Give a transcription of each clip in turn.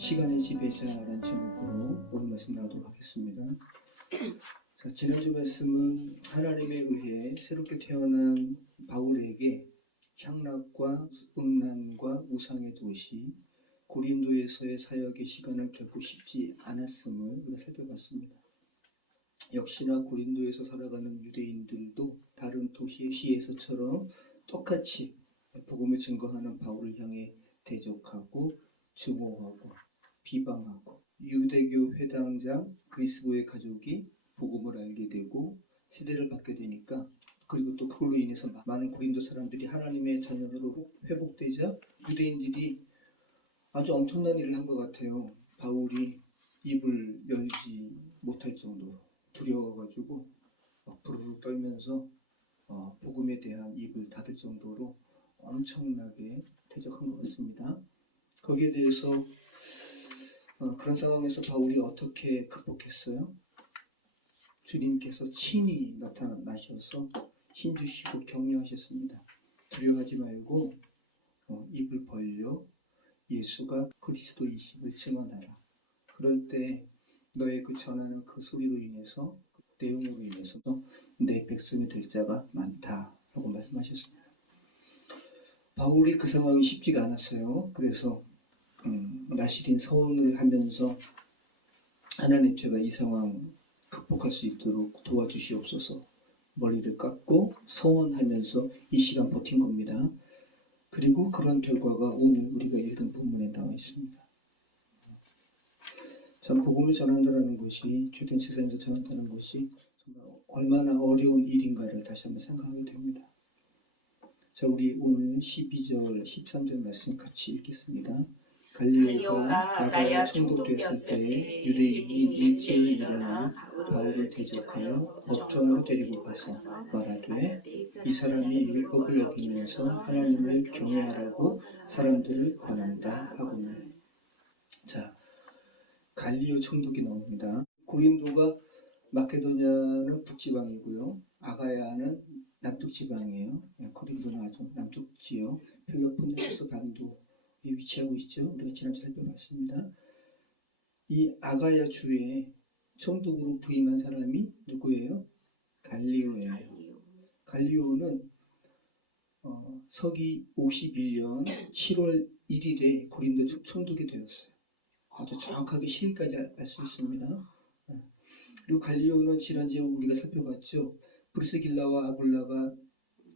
시간의 지배자라는 제목으로 오늘 말씀 나누도록 하겠습니다. 자, 지난주 말씀은 하나님에 의해 새롭게 태어난 바울에게 향락과 음란과 우상의 도시 고린도에서의 사역의 시간은 결코 쉽지 않았음을 우리가 살펴봤습니다. 역시나 고린도에서 살아가는 유대인들도 다른 도시에서처럼 똑같이 복음을 증거하는 바울을 향해 대적하고 증오하고 비방하고, 유대교 회당장 그리스도의 가족이 복음을 알게 되고 세례를 받게 되니까, 그리고 또 그걸로 인해서 많은 고린도 사람들이 하나님의 자녀로 회복되자 유대인들이 아주 엄청난 일을 한 것 같아요. 바울이 입을 열지 못할 정도로 두려워가지고 부르르 떨면서 복음에 대한 입을 닫을 정도로 엄청나게 대적한 것 같습니다. 거기에 대해서 그런 상황에서 바울이 어떻게 극복했어요? 주님께서 친히 나타나셔서 힘주시고 격려하셨습니다. 두려워하지 말고 입을 벌려 예수가 그리스도이심을 증언하라. 그럴 때 너의 그 전하는 그 소리로 인해서, 그 내용으로 인해서 내 백성이 될 자가 많다라고 말씀하셨습니다. 바울이 그 상황이 쉽지가 않았어요. 그래서 나시린 서원을 하면서 하나님, 제가 이 상황 극복할 수 있도록 도와주시옵소서 머리를 깎고 서원하면서 이 시간 버틴 겁니다. 그리고 그런 결과가 오늘 우리가 읽은 본문에 나와 있습니다. 참, 복음을 전한다는 것이, 주된 세상에서 전한다는 것이 정말 얼마나 어려운 일인가를 다시 한번 생각하게 됩니다. 자, 우리 오늘 12절, 13절 말씀 같이 읽겠습니다. 갈리오가 아가야 총독되었을 때 유대인이 일제히 일어나 바울을 대적하여 법정으로 데리고 가서 말하되, 이 사람이 율법을 어기면서 하나님을 경외하라고 사람들을 권한다 하거늘. 자, 갈리오 총독이 나옵니다. 고린도가 마케도냐는 북지방이고요, 아가야는 남쪽 지방이에요. 고린도는 아주 남쪽 지역 펠로폰네소스 반도에 위치하고 있죠. 우리가 지난주에 살펴봤습니다. 이 아가야 주에 총독으로 부임한 사람이 누구예요? 갈리오예요. 갈리오는 서기 51년 7월 1일에 고린도 총독이 되었어요. 아주 정확하게 시기까지 알 수 있습니다. 그리고 갈리오는 지난주에 우리가 살펴봤죠. 브리스길라와 아굴라가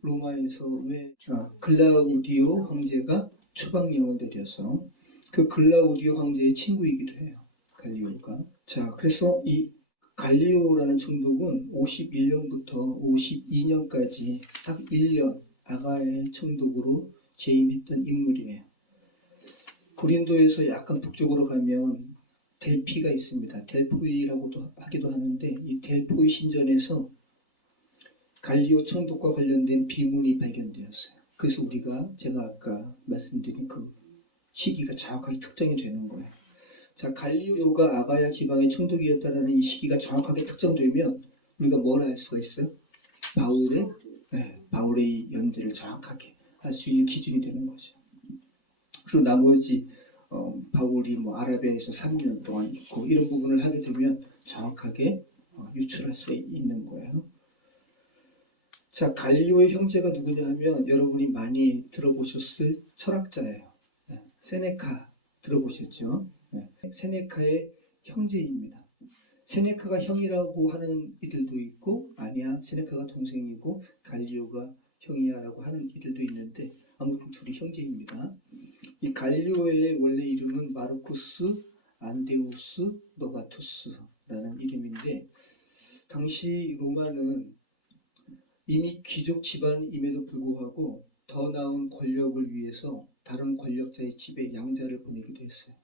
로마에서 왜 글라우디오 황제가 추방령을 내려서 그 글라우디오 황제의 친구이기도 해요, 갈리오가. 자, 그래서 이 갈리오라는 총독은 51년부터 52년까지 딱 1년 아가의 총독으로 재임했던 인물이에요. 고린도에서 약간 북쪽으로 가면 델피가 있습니다. 델포이라고도 하기도 하는데, 이 델포이 신전에서 갈리오 총독과 관련된 비문이 발견되었어요. 그래서 제가 아까 말씀드린 그 시기가 정확하게 특정이 되는 거예요. 자, 갈리오가 아가야 지방의 총독이었다는 이 시기가 정확하게 특정되면 우리가 뭘 알 수가 있어요? 바울의 연대를 정확하게 알 수 있는 기준이 되는 거죠. 그리고 나머지 바울이 아라비아에서 3년 동안 있고 이런 부분을 하게 되면 정확하게 유출할 수 있는 거예요. 자, 갈리오의 형제가 누구냐 하면 여러분이 많이 들어보셨을 철학자예요. 세네카 들어보셨죠? 세네카의 형제입니다. 세네카가 형이라고 하는 이들도 있고, 아니야 세네카가 동생이고 갈리오가 형이야라고 하는 이들도 있는데, 아무튼 둘이 형제입니다. 이 갈리오의 원래 이름은 마르쿠스 안데우스 노바투스라는 이름인데, 당시 로마는 이미 귀족 집안임에도 불구하고 더 나은 권력을 위해서 다른 권력자의 집에 양자를 보내기도 했어요.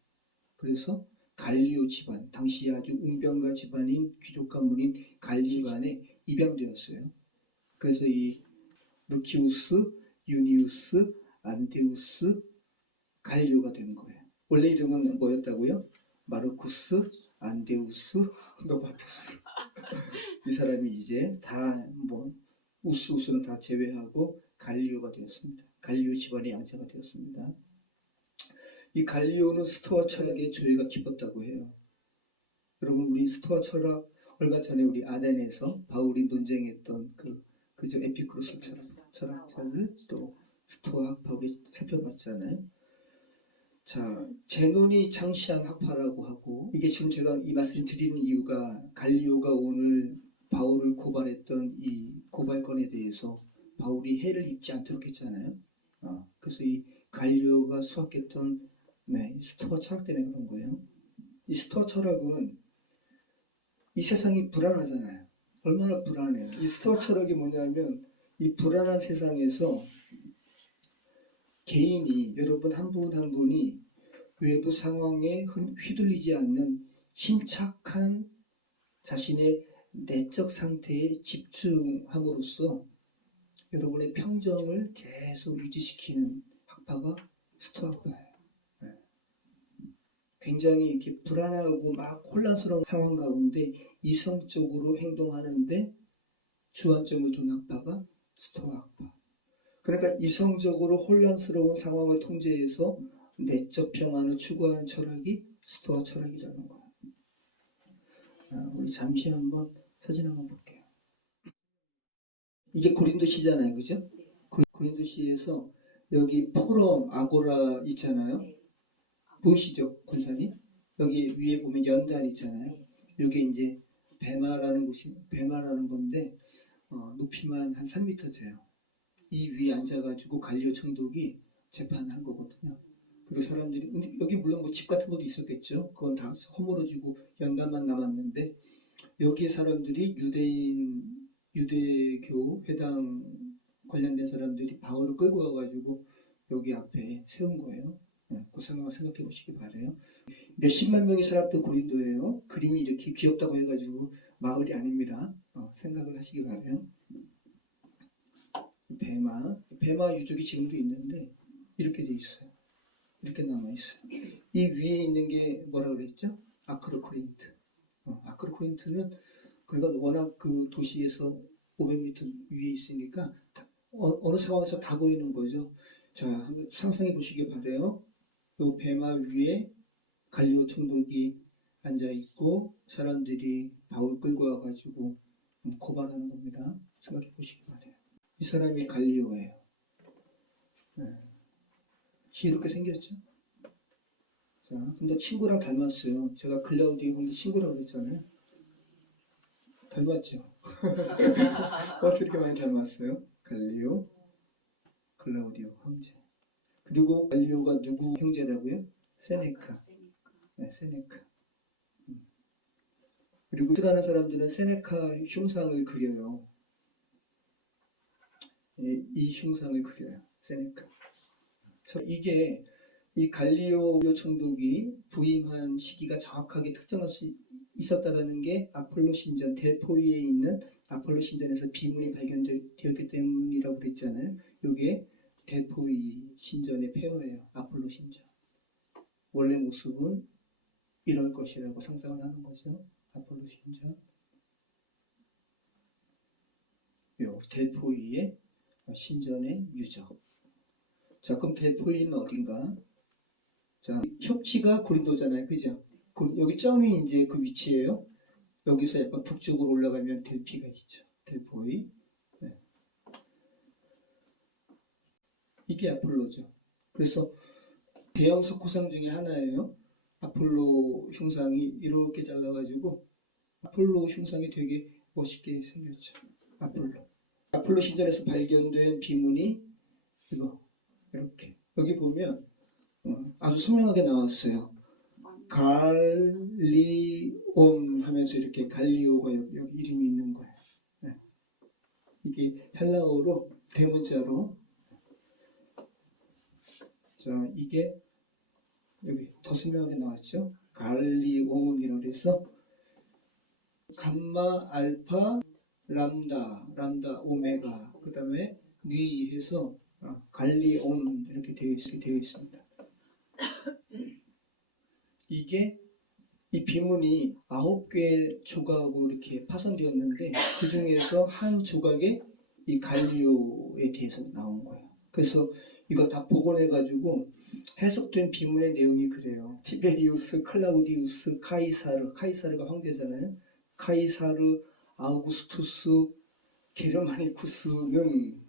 그래서 갈리오 집안, 당시 아주 운병가 집안인 귀족 가문인 갈리오 집안에 입양되었어요. 그래서 이 루키우스, 유니우스, 안데우스, 갈리오가 된 거예요. 원래 이름은 뭐였다고요? 마르쿠스 안데우스 노바투스. 이 사람이 이제 다 우스는 다 제외하고 갈리오가 되었습니다. 갈리오 집안의 양자가 되었습니다. 이 갈리오는 스토아 철학의 조예가 깊었다고 해요. 여러분 우리 스토아 철학 얼마 전에 우리 아덴에서 바울이 논쟁했던 그저 에피쿠로스 철학자를 또 스토아 학파를 살펴봤잖아요. 자, 제논이 창시한 학파라고 하고 이게 지금 제가 이 말씀 드리는 이유가 갈리오가 오늘 바울을 고발했던 이 고발건에 대해서 바울이 해를 입지 않도록 했잖아요. 그래서 이 갈리오가 수학했던 스토아 철학 때문에 그런 거예요. 이 스토아 철학은 이 세상이 불안하잖아요. 얼마나 불안해요. 이 스토아 철학이 뭐냐면 이 불안한 세상에서 개인이 여러분 한 분 한 분이 외부 상황에 휘둘리지 않는 침착한 자신의 내적 상태에 집중함으로써 여러분의 평정을 계속 유지시키는 학파가 스토아 학파예요. 굉장히 이렇게 불안하고 막 혼란스러운 상황 가운데 이성적으로 행동하는데 주안점을 둔 학파가 스토아 학파. 그러니까 이성적으로 혼란스러운 상황을 통제해서 내적 평안을 추구하는 철학이 스토아 철학이라는 거예요. 우리 잠시 한번 사진 한번 볼게요. 이게 고린도시잖아요, 그죠? 고린도시에서 여기 포럼 아고라 있잖아요. 보이시죠, 권사님? 여기 위에 보면 연단 있잖아요. 여기 이제 베마라는 건데 높이만 한 3m 돼요. 이 위에 앉아가지고 갈리오 총독이 재판한 거거든요. 그리고 사람들이 근데 여기 물론 뭐 집 같은 것도 있었겠죠. 그건 다 허물어지고 연단만 남았는데 여기에 사람들이 유대교 회당 관련된 사람들이 바울을 끌고 와가지고 여기 앞에 세운 거예요. 그 상황을 생각해 보시기 바래요. 몇십만 명이 살았던 고린도예요. 그림이 이렇게 귀엽다고 해가지고 마을이 아닙니다. 생각을 하시기 바래요. 배마 유적이 지금도 있는데 이렇게 돼 있어요. 이렇게 남아 있어요. 이 위에 있는 게 뭐라 그랬죠? 아크로코린트. 아크로코린트는 그러니까 워낙 그 도시에서 500m 위에 있으니까 어느 상황에서 다 보이는 거죠. 자, 한번 상상해 보시기 바래요. 요 배마 위에 갈리오 총독이 앉아 있고 사람들이 바울 끌고 와가지고 고발하는 겁니다. 생각해 보시기 바래요. 이 사람이 갈리오예요. 지혜롭게 생겼죠? 자, 근데 친구랑 닮았어요. 제가 클라우디오 형제 친구라고 그랬잖아요. 닮았죠? 어떻게 이렇게 많이 닮았어요? 갈리오, 클라우디오 형제. 그리고 갈리오가 누구 형제라고요? 세네카. 네, 세네카. 그리고 가는 사람들은 세네카 흉상을 그려요. 이 흉상을 그려요. 세네카. 이게 이 갈리오 총독이 부임한 시기가 정확하게 특정할 수 있었다는 게 아폴로 신전 델포이에 있는 아폴로 신전에서 비문이 발견되었기 때문이라고 그랬잖아요. 이게 델포이 신전의 폐허예요. 아폴로 신전. 원래 모습은 이럴 것이라고 상상을 하는 거죠. 아폴로 신전. 요 델포이의 신전의 유적. 자, 그럼 델포이는 어딘가? 자, 협치가 고린도잖아요. 그죠? 여기 점이 이제 그 위치예요. 여기서 약간 북쪽으로 올라가면 델피가 있죠. 델포이. 네. 이게 아폴로죠. 그래서 대형 석호상 중에 하나예요. 아폴로 흉상이 이렇게 잘라가지고 아폴로 흉상이 되게 멋있게 생겼죠. 아폴로 신전에서 발견된 비문이 이거 이렇게 여기 보면 아주 선명하게 나왔어요. 갈리온 하면서 이렇게 갈리오가 여기 이름이 있는 거예요. 네. 이게 헬라어로 대문자로. 자, 이게 여기 더 선명하게 나왔죠. 갈리온이라고 해서 감마, 알파, 람다, 오메가, 그 다음에 뉘 해서 갈리온 이렇게 되어 있습니다. 이게 이 비문이 9개 조각으로 이렇게 파손되었는데 그 중에서 한 조각에 이 갈리오에 대해서 나온 거예요. 그래서 이거 다 복원해가지고 해석된 비문의 내용이 그래요. 티베리우스, 클라우디우스, 카이사르가 황제잖아요. 카이사르 아우구스투스 게르마니쿠스는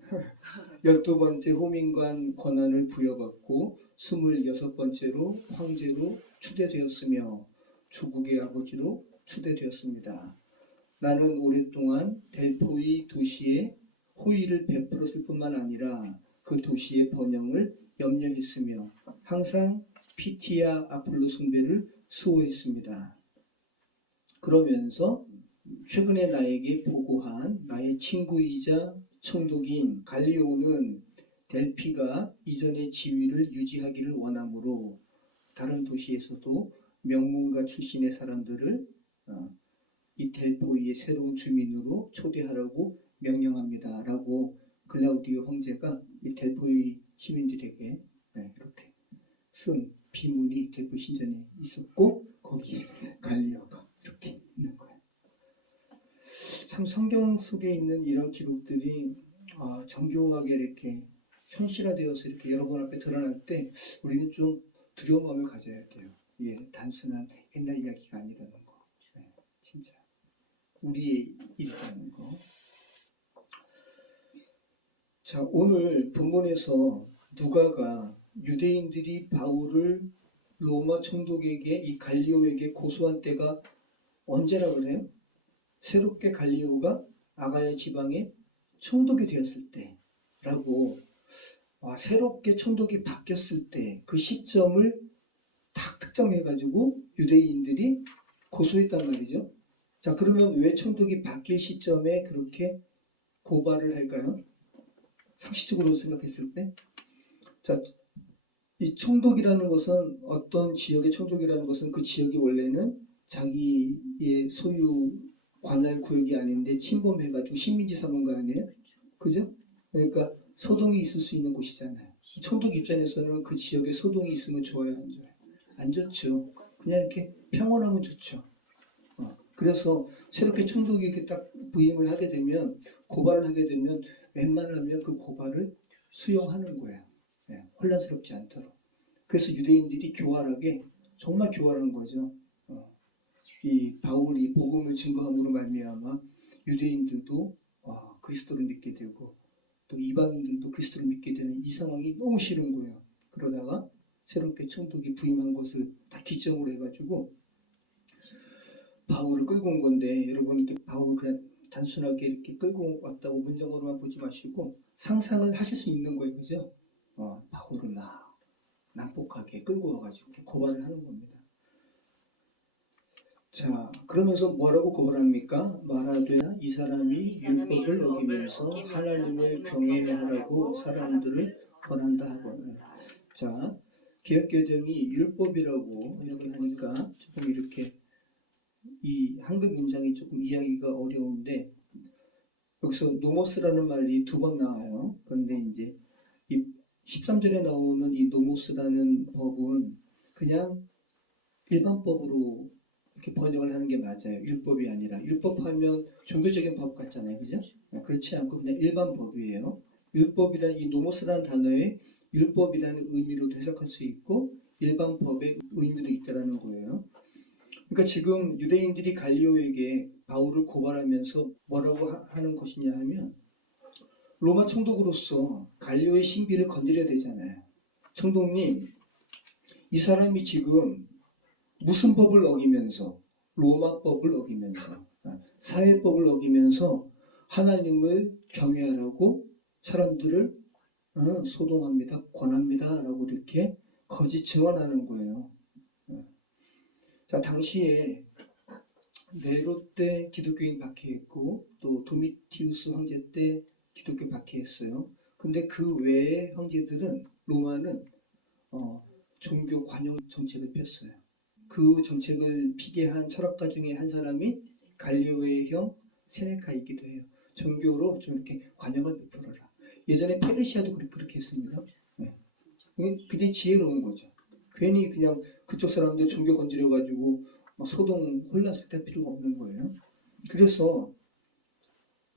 12번째 호민관 권한을 부여받고 26번째로 황제로 추대되었으며 조국의 아버지로 추대되었습니다. 나는 오랫동안 델포이 도시에 호의를 베풀었을 뿐만 아니라 그 도시의 번영을 염려했으며 항상 피티아 아폴로 숭배를 수호했습니다. 그러면서 최근에 나에게 보고한 나의 친구이자 총독인 갈리오는 델피가 이전의 지위를 유지하기를 원하므로 다른 도시에서도 명문가 출신의 사람들을 이 델포이의 새로운 주민으로 초대하라고 명령합니다. 라고 클라우디오 황제가 이 델포이 시민들에게 이렇게 쓴 비문이 델포이 신전에 있었고 거기에 갈리오가 이렇게 있는 거예요. 참 성경 속에 있는 이런 기록들이 정교하게 이렇게 현실화되어서 이렇게 여러분 앞에 드러날 때 우리는 좀 두려운 마음을 가져야 돼요. 이게 단순한 옛날 이야기가 아니라는 거. 진짜 우리의 일이라는 거. 자, 오늘 본문에서 누가가 유대인들이 바울을 로마 총독에게 이 갈리오에게 고소한 때가 언제라 그래요? 새롭게 갈리오가 아가야 지방의 총독이 되었을 때라고 새롭게 총독이 바뀌었을 때 그 시점을 딱 특정해가지고 유대인들이 고소했단 말이죠. 자, 그러면 왜 총독이 바뀔 시점에 그렇게 고발을 할까요? 상식적으로 생각했을 때. 자, 이 총독이라는 것은 어떤 지역의 총독이라는 것은 그 지역이 원래는 자기의 소유 관할 구역이 아닌데 침범해가지고 식민지 삼은 거 아니에요? 그죠? 그러니까 소동이 있을 수 있는 곳이잖아요. 총독 입장에서는 그 지역에 소동이 있으면 좋아요, 안 좋아요? 안 좋죠. 그냥 이렇게 평온하면 좋죠. 그래서 새롭게 총독에게 딱 부임을 하게 되면, 고발을 하게 되면 웬만하면 그 고발을 수용하는 거예요. 혼란스럽지 않도록. 그래서 유대인들이 교활하게, 정말 교활한 거죠. 이 바울이 복음을 증거함으로 말미암아 유대인들도 그리스도를 믿게 되고 또 이방인들도 그리스도를 믿게 되는 이 상황이 너무 싫은 거예요. 그러다가 새롭게 총독이 부임한 것을 다 기점으로 해가지고 바울을 끌고 온 건데, 여러분 이렇게 바울 그냥 단순하게 이렇게 끌고 왔다고 문장으로만 보지 마시고 상상을 하실 수 있는 거예요, 그죠? 바울을 막 난폭하게 끌고 와가지고 고발을 하는 겁니다. 자, 그러면서 뭐라고 고발합니까? 말하되 이 사람이 율법을 어기면서 하나님을 경외하라고 사람들을 권한다 하거늘. 자, 개역개정이 율법이라고 번역을 하니까 조금 이렇게 이 한글 문장이 조금 이해하기가 어려운데, 여기서 노모스라는 말이 2번 나와요. 그런데 이제 이 13절에 나오는 이 노모스라는 법은 그냥 일반법으로 이렇게 번역을 하는 게 맞아요. 율법이 아니라. 율법하면 종교적인 법 같잖아요. 그죠? 그렇지 않고 그냥 일반 법이에요. 율법이라는 이 노모스라는 단어에 율법이라는 의미로 해석할 수 있고 일반 법의 의미도 있다는 거예요. 그러니까 지금 유대인들이 갈리오에게 바울을 고발하면서 뭐라고 하는 것이냐 하면, 로마 총독으로서 갈리오의 신비를 건드려야 되잖아요. 총독님, 이 사람이 지금 무슨 법을 어기면서, 로마법을 어기면서, 사회법을 어기면서 하나님을 경외하라고 사람들을 소동합니다, 권합니다 라고 이렇게 거짓 증언하는 거예요. 자, 당시에 네로 때 기독교인 박해했고 또 도미티우스 황제 때 기독교 박해했어요. 근데 그 외의 황제들은, 로마는 종교 관용 정책을 폈어요. 그 정책을 피게 한 철학가 중에 한 사람이 갈리오의 형 세네카이기도 해요. 종교로 좀 이렇게 관용을 베풀어라. 예전에 페르시아도 그렇게 했습니다. 그게 지혜로운 거죠. 괜히 그냥 그쪽 사람들 종교 건드려가지고 소동 혼란스럽게 할 필요가 없는 거예요. 그래서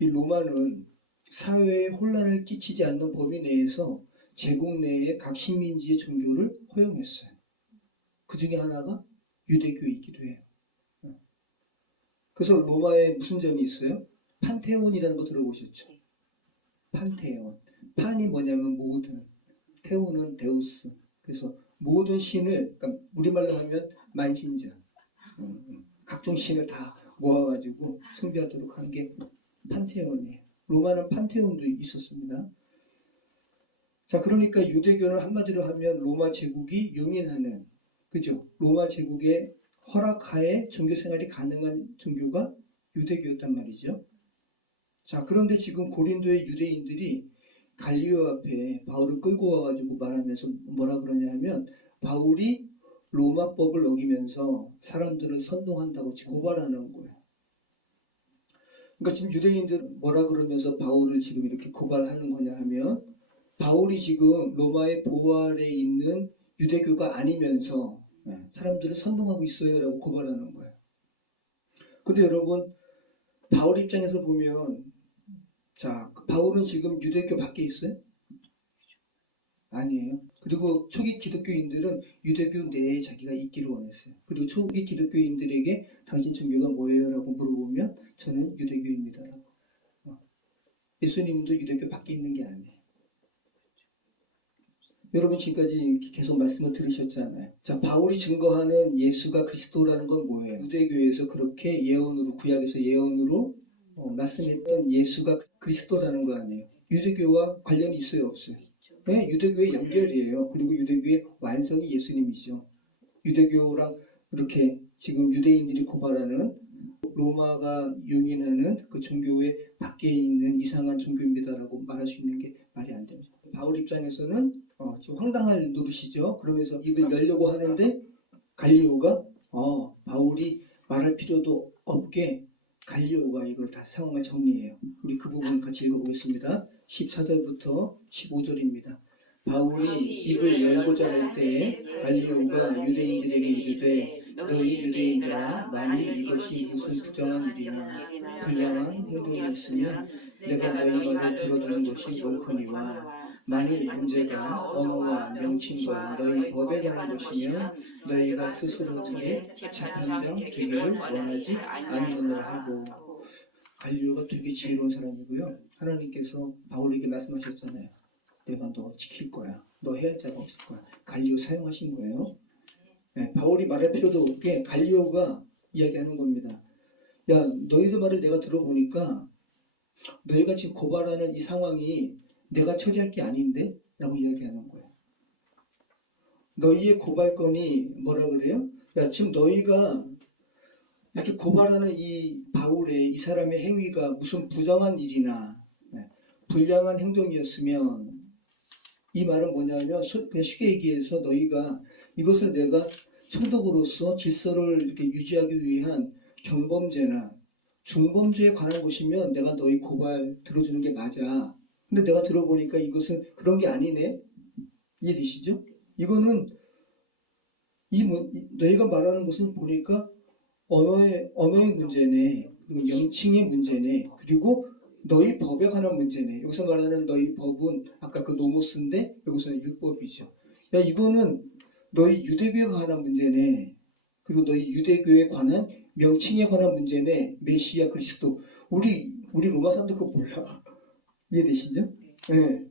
이 로마는 사회에 혼란을 끼치지 않는 범위 내에서 제국 내에 각 식민지의 종교를 허용했어요. 그 중에 하나가 유대교이기도 해요. 그래서 로마에 무슨 점이 있어요? 판테온이라는 거 들어보셨죠? 판테온. 판이 뭐냐면 모든, 테온은 데우스. 그래서 모든 신을, 그러니까 우리말로 하면 만신자, 각종 신을 다 모아가지고 숭배하도록 한 게 판테온이에요. 로마는 판테온도 있었습니다. 자, 그러니까 유대교는 한마디로 하면 로마 제국이 용인하는, 그죠? 로마 제국의 허락하에 종교 생활이 가능한 종교가 유대교였단 말이죠. 자, 그런데 지금 고린도의 유대인들이 갈리오 앞에 바울을 끌고 와가지고 말하면서 뭐라 그러냐 하면, 바울이 로마법을 어기면서 사람들을 선동한다고 지금 고발하는 거예요. 그러니까 지금 유대인들 뭐라 그러면서 바울을 지금 이렇게 고발하는 거냐 하면, 바울이 지금 로마의 보호 아래 있는 유대교가 아니면서 사람들을 선동하고 있어요 라고 고발하는 거예요. 근데 여러분, 바울 입장에서 보면, 자, 바울은 지금 유대교 밖에 있어요? 아니에요. 그리고 초기 기독교인들은 유대교 내에 자기가 있기를 원했어요. 그리고 초기 기독교인들에게 당신 종교가 뭐예요? 라고 물어보면 저는 유대교입니다 라고. 예수님도 유대교 밖에 있는 게 아니에요. 여러분 지금까지 계속 말씀을 들으셨잖아요. 자, 바울이 증거하는 예수가 그리스도라는 건 뭐예요? 유대교에서 그렇게 예언으로, 구약에서 예언으로 말씀했던 예수가 그리스도라는 거 아니에요. 유대교와 관련이 있어요, 없어요? 네, 유대교의 연결이에요. 그리고 유대교의 완성이 예수님이죠. 유대교랑 이렇게 지금 유대인들이 고발하는 로마가 용인하는 그 종교의 밖에 있는 이상한 종교입니다라고 말할 수 있는 게 말이 안 됩니다. 바울 입장에서는 지금 황당할 노릇이죠. 그러면서 입을 열려고 하는데 갈리오가 바울이 말할 필요도 없게 갈리오가 이걸 다 상황을 정리해요. 우리 그 부분 같이 읽어보겠습니다. 14절부터 15절입니다. 바울이 입을 열고자 할 때 갈리오가 유대인들에게 이르되 너희 유대인들아 만일 이것이 무슨 부정한 일이나 불량한 행동이었으면 내가 너희 말을 들어주는 것이 옳거니와 만일 문제가 언어와 명칭과 너희 법에 관한 것이면 너희가 스스로 저의 재판장 되기를 원하지 아니하노라 하고. 갈리오가 되게 지혜로운 사람이고요. 하나님께서 바울에게 말씀하셨잖아요. 내가 너 지킬 거야. 너 해할 자가 없을 거야. 갈리오 사용하신 거예요. 네, 바울이 말할 필요도 없게 갈리오가 이야기하는 겁니다. 야, 너희들 말을 내가 들어보니까 너희가 지금 고발하는 이 상황이 내가 처리할 게 아닌데? 라고 이야기하는 거예요. 너희의 고발건이 뭐라 그래요? 야, 지금 너희가 이렇게 고발하는 이 바울의 이 사람의 행위가 무슨 부정한 일이나 불량한 행동이었으면 이 말은 뭐냐면 그냥 쉽게 얘기해서 너희가 이것을 내가 총독으로서 질서를 이렇게 유지하기 위한 경범죄나 중범죄에 관한 것이면 내가 너희 고발 들어주는 게 맞아. 근데 내가 들어보니까 이것은 그런 게 아니네. 이해되시죠? 이거는 너희가 말하는 것은 보니까 언어의 문제네. 그리고 명칭의 문제네. 그리고 너희 법에 관한 문제네. 여기서 말하는 너희 법은 아까 그 노모스인데 여기서는 율법이죠. 야, 이거는 너희 유대교에 관한 문제네. 그리고 너희 유대교에 관한 명칭에 관한 문제네. 메시아 그리스도. 우리 로마 사람들 그거 몰라. 이해되시죠? 네.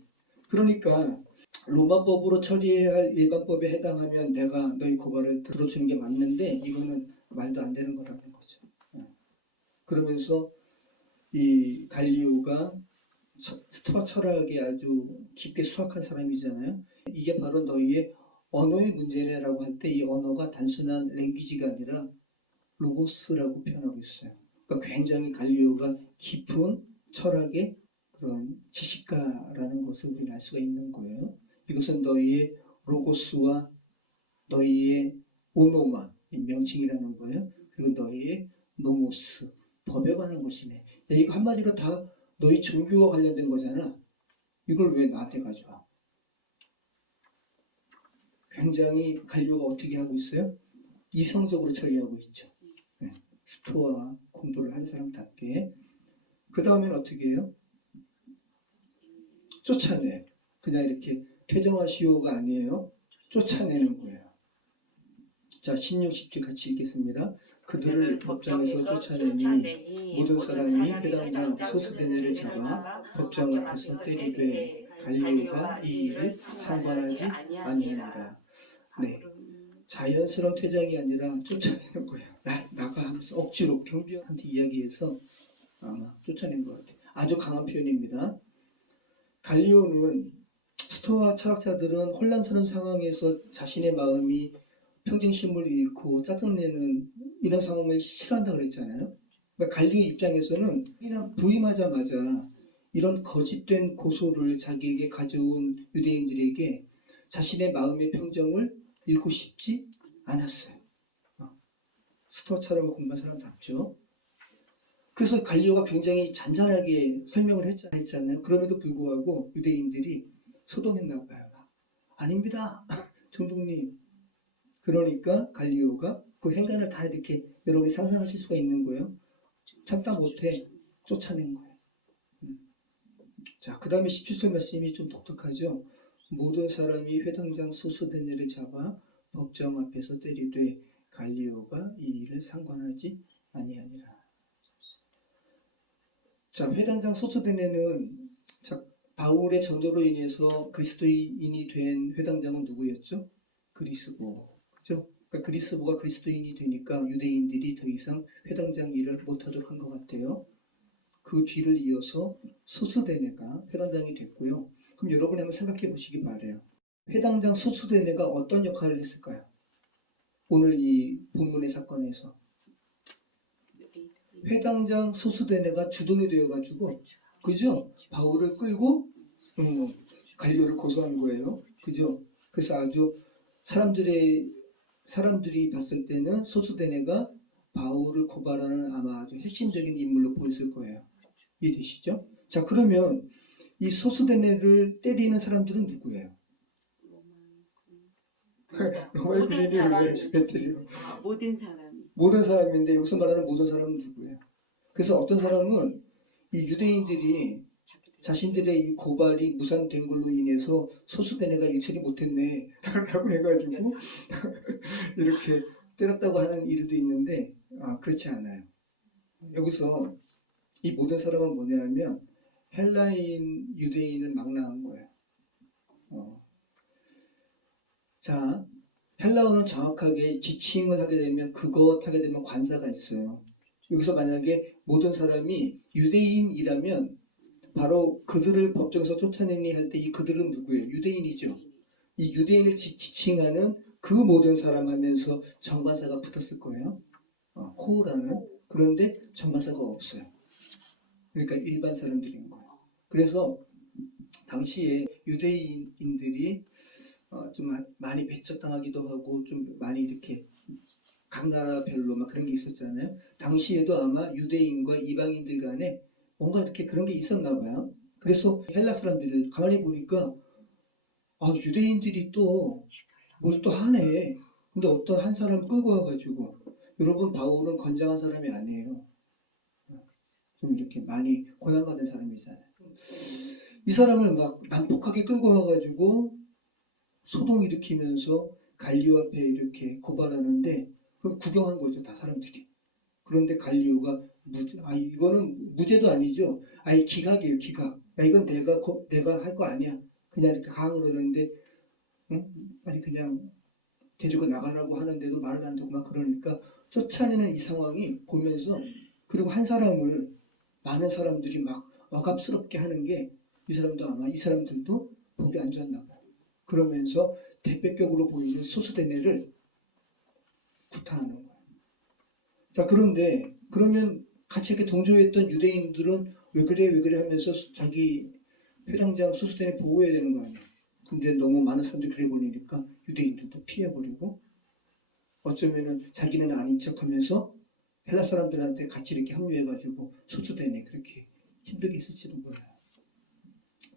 그러니까 로마법으로 처리해야 할 일반법에 해당하면 내가 너희 고발을 들어주는 게 맞는데 이거는 말도 안 되는 거라는 거죠. 그러면서 이 갈리오가 스토아 철학에 아주 깊게 수학한 사람이잖아요. 이게 바로 너희의 언어의 문제네라고 할 때 이 언어가 단순한 랭귀지가 아니라 로고스라고 표현하고 있어요. 그러니까 굉장히 갈리오가 깊은 철학의 그런 지식가라는 것을 우리는 알 수가 있는 거예요. 이것은 너희의 로고스와 너희의 오노마, 명칭이라는 거예요. 그리고 너희의 노모스, 법에 관한 것이네. 이거 한마디로 다 너희 종교와 관련된 거잖아. 이걸 왜 나한테 가져와? 굉장히 갈리오가 어떻게 하고 있어요? 이성적으로 처리하고 있죠. 스토아 공부를 한 사람답게. 그 다음엔 어떻게 해요? 쫓아내요. 그냥 이렇게 퇴정하시오가 아니에요. 쫓아내는 거예요. 자, 16, 17 같이 읽겠습니다. 그들을 법정에서 쫓아내니 모든 사람이 회당장 소스데네를 잡아 법정 앞에서 때리되 갈리오가 이 일을 상관하지 아니하니라. 네, 자연스러운 퇴장이 아니라 쫓아내는 거예요. 나가 하면서 억지로 경비원한테 이야기해서 아마 쫓아낸 것 같아요. 아주 강한 표현입니다. 갈리오는 스토아 철학자들은 혼란스러운 상황에서 자신의 마음이 평정심을 잃고 짜증내는 이런 상황을 싫어한다고 그랬잖아요. 그러니까 갈리오 입장에서는 그냥 부임하자마자 이런 거짓된 고소를 자기에게 가져온 유대인들에게 자신의 마음의 평정을 잃고 싶지 않았어요. 스토아 철학을 공부한 사람답죠. 그래서 갈리오가 굉장히 잔잔하게 설명을 했잖아요. 그럼에도 불구하고 유대인들이 소동했나 봐요. 아닙니다. 총독님. 그러니까 갈리오가 그 행간을 다 이렇게 여러분이 상상하실 수가 있는 거예요. 참다 못해 쫓아낸 거예요. 자, 그 다음에 17절 말씀이 좀 독특하죠. 모든 사람이 회당장 소스데네를 잡아 법정 앞에서 때리되 갈리오가 이 일을 상관하지 아니하니라. 자, 회당장 소스데네는 바울의 전도로 인해서 그리스도인이 된 회당장은 누구였죠? 그리스도. 그죠? 그러니까 그리스도가 그리스도인이 되니까 유대인들이 더 이상 회당장 일을 못하도록 한 것 같아요. 그 뒤를 이어서 소스데네가 회당장이 됐고요. 그럼 여러분이 한번 생각해 보시기 바라요. 회당장 소스데네가 어떤 역할을 했을까요? 오늘 이 본문의 사건에서 회당장 소스데네가 주동이 되어가지고, 그죠? 바울을 끌고 갈리오를 고소한 거예요. 그죠? 그래서 아주 사람들이 봤을 때는 소스데네가 바울을 고발하는 아마 아주 핵심적인 인물로 보였을 거예요. 이해되시죠? 자, 그러면 이 소스데네를 때리는 사람들은 누구예요? 로마의 군인이 왜 때려요? 모든 사람인데 여기서 말하는 모든 사람은 누구예요? 그래서 어떤 사람은 이 유대인들이 자신들의 이 고발이 무산된 걸로 인해서 소스데네가 일처리 못했네 라고 해가지고 이렇게 때렸다고 하는 일도 있는데 그렇지 않아요. 여기서 이 모든 사람은 뭐냐면 헬라인 유대인을 막 낳은 거예요. 자, 헬라어는 정확하게 지칭을 하게 되면 그것 하게 되면 관사가 있어요. 여기서 만약에 모든 사람이 유대인이라면 바로 그들을 법정에서 쫓아내니 할 때 이 그들은 누구예요? 유대인이죠. 이 유대인을 지칭하는 그 모든 사람 하면서 정관사가 붙었을 거예요. 호라는. 그런데 정관사가 없어요. 그러니까 일반 사람들인 거예요. 그래서 당시에 유대인들이 좀 많이 배척당하기도 하고 좀 많이 이렇게 각 나라별로 막 그런 게 있었잖아요. 당시에도 아마 유대인과 이방인들 간에 뭔가 이렇게 그런 게 있었나 봐요. 그래서 헬라 사람들을 가만히 보니까 유대인들이 또 뭘 또 하네. 근데 어떤 한 사람을 끌고 와가지고 여러분 바울은 건장한 사람이 아니에요. 좀 이렇게 많이 고난받은 사람이잖아요. 이 사람을 막 난폭하게 끌고 와가지고 소동 일으키면서 갈리오 앞에 이렇게 고발하는데 그걸 구경한 거죠, 다 사람들이. 그런데 갈리오가 이거는 무죄도 아니죠. 기각이에요, 기각. 이건 내가 할 거 아니야. 그냥 이렇게 가 그러는데 아니 그냥 데리고 나가라고 하는데도 말을 안 듣고 막 그러니까 쫓아내는 이 상황이 보면서 그리고 한 사람을 많은 사람들이 막 억압스럽게 하는 게 이 사람들도 보기 안 좋았나 봐요. 그러면서 대표격으로 보이는 소수대내를 구타하는 거예요. 자, 그런데 그러면 같이 이렇게 동조했던 유대인들은 왜 그래 하면서 자기 회당장 소수대내 보호해야 되는 거 아니에요. 근데 너무 많은 사람들이 그래 버리니까 유대인들도 피해버리고 어쩌면은 자기는 아닌 척하면서 헬라 사람들한테 같이 이렇게 합류해가지고 소수대내 그렇게 힘들게 했을지도 몰라요.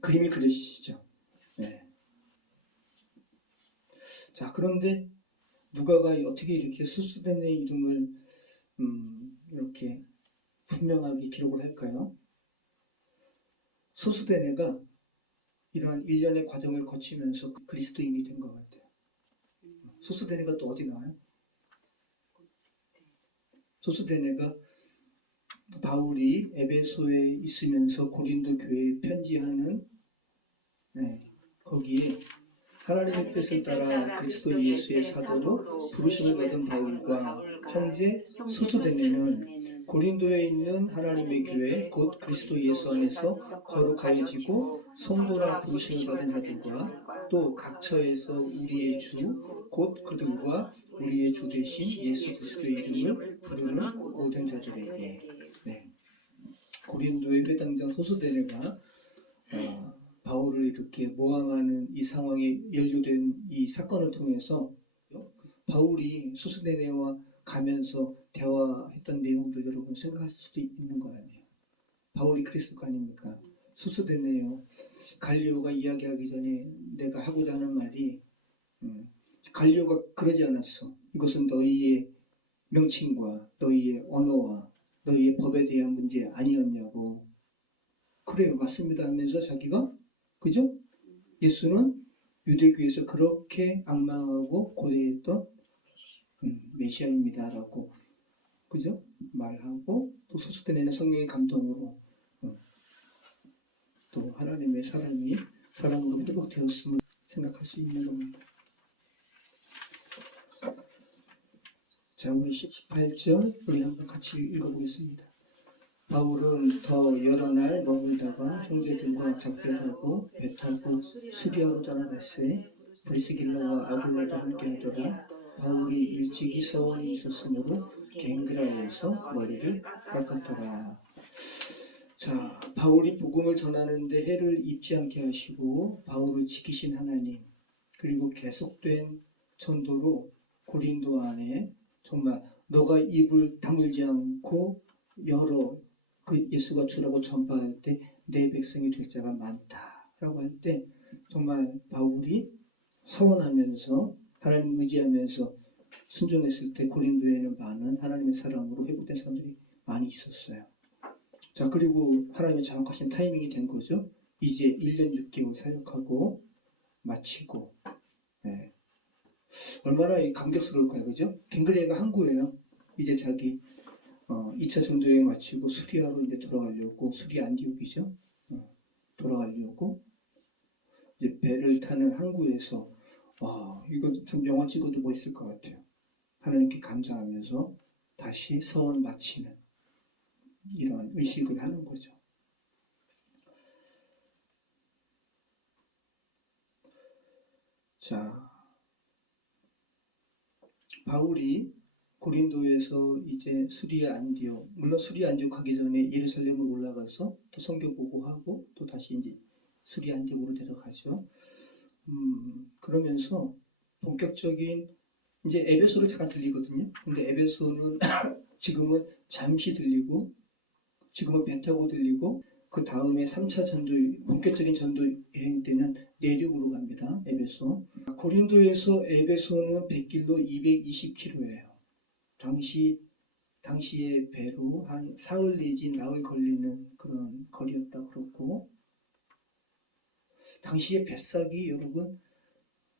그림이 그려지시죠. 네. 자, 그런데 누가가 어떻게 이렇게 소수대내의 이름을 이렇게 분명하게 기록을 할까요? 소수대내가 이러한 일련의 과정을 거치면서 그리스도인이 된 것 같아요. 소스데네가 또 어디 나와요? 소스데네가 바울이 에베소에 있으면서 고린도 교회에 편지하는 거기에 하나님의 뜻을 따라 그리스도 예수의 사도로 부르심을 받은 바울과 형제 소스데네는 고린도에 있는 하나님의 교회 곧 그리스도 예수 안에서 거룩하여지고 성도라 부르심을 받은 자들과 또 각 처에서 우리의 주 곧 그들과 우리의 주 되신 예수 그리스도의 이름을 부르는 모든 자들에게 고린도의 회당장 소스데네가 바울을 이렇게 모함하는 이 상황에 연루된 이 사건을 통해서 바울이 소스데네와 가면서 대화했던 내용들 여러분 생각할 수도 있는 거 아니에요. 바울이 그랬을 거 아닙니까? 소스데네요. 갈리오가 이야기하기 전에 내가 하고자 하는 말이 갈리오가 그러지 않았어. 이것은 너희의 명칭과 너희의 언어와 너희의 법에 대한 문제 아니었냐고. 그래요, 맞습니다 하면서 자기가 그죠? 예수는 유대교에서 그렇게 악망하고 고대했던 메시아입니다라고 그죠? 말하고 또 소스데네는 성령의 감동으로 또 하나님의 사람으로 회복되었음을 생각할 수 있는 겁니다. 자, 우리 18절 우리 한번 같이 읽어보겠습니다. 바울은 더 여러 날 머물다가 형제들과 작별하고 배 타고 수리아로 떠나갔으니 브리스길라와 아굴라도 함께하더라. 바울이 일찍이 서원에 있었으므로 갱그라에서 머리를 깎았더라. 자, 바울이 복음을 전하는데 해를 입지 않게 하시고 바울을 지키신 하나님, 그리고 계속된 전도로 고린도 안에 정말 너가 입을 다물지 않고 여러 그 예수가 주라고 전파할 때 내 백성이 될 자가 많다라고 할 때 정말 바울이 서원하면서 하나님을 의지하면서 순종했을 때 고린도에는 많은 하나님의 사랑으로 회복된 사람들이 많이 있었어요. 자, 그리고 하나님의 정확하신 타이밍이 된 거죠. 이제 1년 6개월 사역하고 마치고 얼마나 감격스러울까요, 그죠? 갱그레가 항구예요. 이제 자기 2차 전도여행 마치고 수리아로 이제 돌아가려고, 수리 안디옥이죠. 돌아가려고 이제 배를 타는 항구에서 이거 참 영화 찍어도 멋있을 것 같아요. 하나님께 감사하면서 다시 서원 마치는 이런 의식을 하는 거죠. 자, 바울이 고린도에서 이제 수리아 안디옥, 물론 수리아 안디옥 가기 전에 예루살렘으로 올라가서 또 성경 보고하고 또 다시 이제 수리아 안디옥으로 데려가죠. 그러면서 본격적인 이제 에베소를 잠깐 들리거든요. 근데 에베소는 지금은 잠시 들리고 지금은 배 타고 들리고 그 다음에 3차 전도 본격적인 전도 여행 때는 내륙으로 갑니다. 에베소. 고린도에서 에베소는 100길로 220km예요. 당시의 배로 한 사흘 내지 나흘 걸리는 그런 거리였다 그렇고 당시의 배싹이 여러분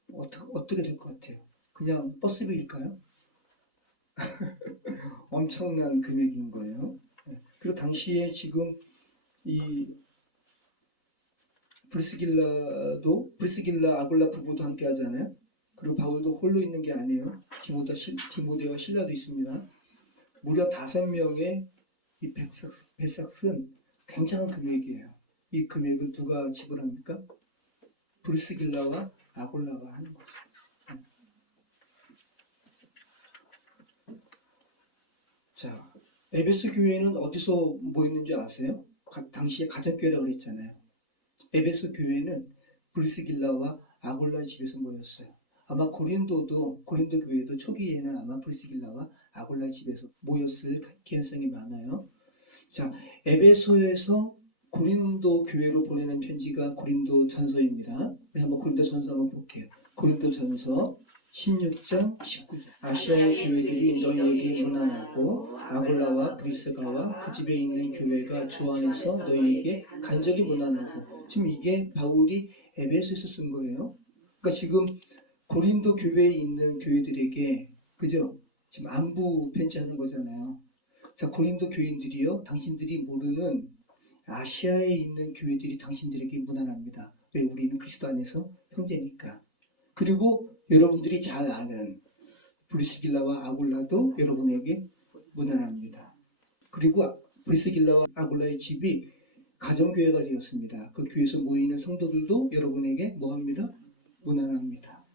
어떻게 될 것 같아요? 그냥 버스비일까요? 엄청난 금액인 거예요. 그리고 당시에 지금 이 브리스길라 아굴라 부부도 함께 하잖아요. 그리고 바울도 홀로 있는 게 아니에요. 디모데와 실라도 있습니다. 무려 5명의 이 배삭은 굉장한 금액이에요. 이 금액을 누가 지불합니까? 브리스길라와 아굴라가 하는 거죠. 자, 에베소 교회는 어디서 모였는 줄 아세요? 당시에 가정교회라고 그랬잖아요. 에베소 교회는 브리스길라와 아굴라 집에서 모였어요. 아마 고린도 교회도 초기에는 아마 브리스길라와 아굴라 집에서 모였을 가능성이 많아요. 자, 에베소에서 고린도 교회로 보내는 편지가 고린도 전서입니다. 우리 한번 고린도 전서 한번 볼게요. 고린도 전서 16장 19절. 아시아의 교회들이 너희에게 문안하고 아굴라와 브리스가와 그 집에 있는 교회가 주 안에서 너희에게 간절히 문안하고 지금 이게 바울이 에베소에서 쓴 거예요. 그러니까 지금 고린도 교회에 있는 교회들에게, 그죠? 지금 안부 편지하는 거잖아요. 자, 고린도 교인들이요, 당신들이 모르는 아시아에 있는 교회들이 당신들에게 문안합니다. 왜? 우리는 그리스도 안에서 형제니까. 그리고 여러분들이 잘 아는 브리스길라와 아굴라도 여러분에게 문안합니다. 그리고 브리스길라와 아굴라의 집이 가정교회가 되었습니다. 그 교회에서 모이는 성도들도 여러분에게 뭐합니다? 문안합니다.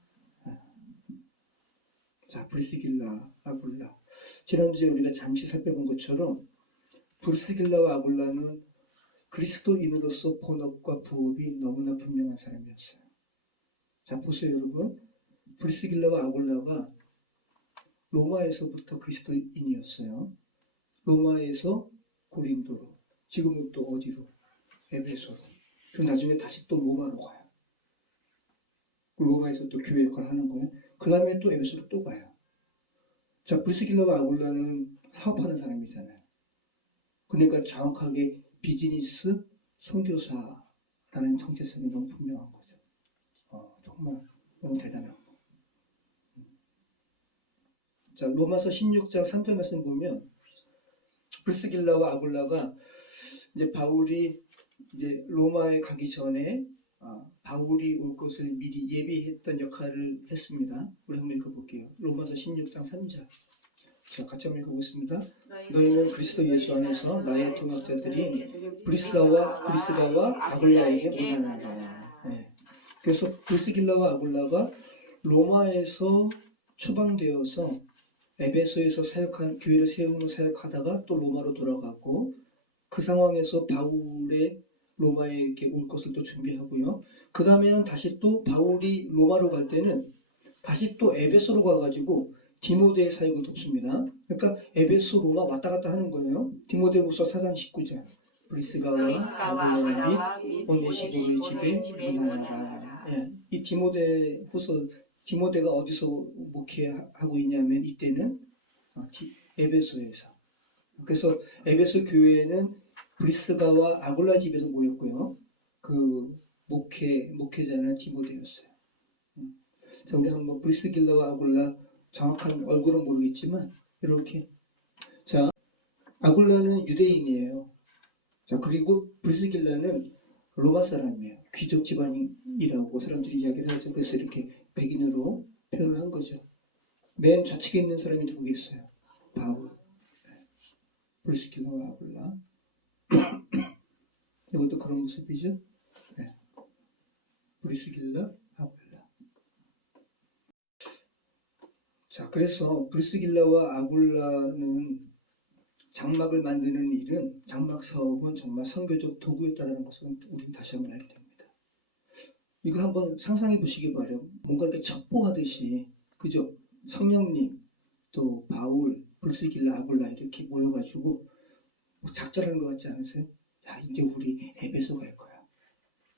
자, 브리스길라, 아굴라. 지난주에 우리가 잠시 살펴본 것처럼 브리스길라와 아굴라는 그리스도인으로서 본업과 부업이 너무나 분명한 사람이었어요. 자, 보세요, 여러분. 브리스길라와 아굴라가 로마에서부터 그리스도인이었어요. 로마에서 고린도로, 지금은 또 어디로? 에베소로. 그럼 나중에 다시 또 로마로 가요. 로마에서 또 교회 역할을 하는 거예요. 그 다음에 또 에베소로 또 가요. 자, 브리스길라와 아굴라는 사업하는 사람이잖아요. 그러니까 정확하게 비즈니스 선교사라는 정체성이 너무 분명한 거죠. 정말 너무 대단한 거. 자, 로마서 16장 3절 말씀 보면 브리스길라와 아굴라가 이제 바울이 이제 로마에 가기 전에 바울이 올 것을 미리 예비했던 역할을 했습니다. 우리 한번 읽어볼게요. 로마서 16장 3절. 자, 같이 한번 읽어보겠습니다. 너희는 그리스도 예수 안에서 나의 동역자들인 브리스가와 아굴라에게 문안하라. 네. 그래서 브리스길라와 아굴라가 로마에서 추방되어서 에베소에서 교회를 세우는 사역하다가 또 로마로 돌아갔고, 그 상황에서 바울의 로마에 이렇게 올 것을 또 준비하고요. 그 다음에는 다시 또 바울이 로마로 갈 때는 다시 또 에베소로 가가지고 디모데의 사역을 돕습니다. 그러니까 에베소 로마 왔다 갔다 하는 거예요. 디모데후서 4장 19절. 브리스가와 아굴라 및 오네시모의 집에 문안하라. 예, 이 디모데가 어디서 목회하고 있냐면 이때는 에베소에서. 그래서 에베소 교회는 브리스가와 아굴라 집에서 모였고요. 그 목회자는 디모데였어요. 자, 우리 한번 브리스길라와 아굴라 정확한 얼굴은 모르겠지만 이렇게. 자, 아굴라는 유대인이에요. 자, 그리고 브리스길라는 로마 사람이에요. 귀족 집안이라고 사람들이 이야기를 하죠. 그래서 이렇게 백인으로 표현을 한 거죠. 맨 좌측에 있는 사람이 누구겠어요? 바울. 브리스길라와 아굴라. 이것도 그런 모습이죠. 네. 브리스길라, 아굴라. 자, 그래서 브리스길라와 아굴라는 장막을 만드는 일은, 장막 사업은 정말 선교적 도구였다는 것을 우리는 다시 한번 알게 됩니다. 이거 한번 상상해 보시기 바래요. 뭔가 이렇게 첩보하듯이, 그죠? 성령님, 또 바울, 브리스길라, 아굴라 이렇게 모여가지고 작전하는 것 같지 않으세요? 야, 이제 우리 에베소 갈 거야.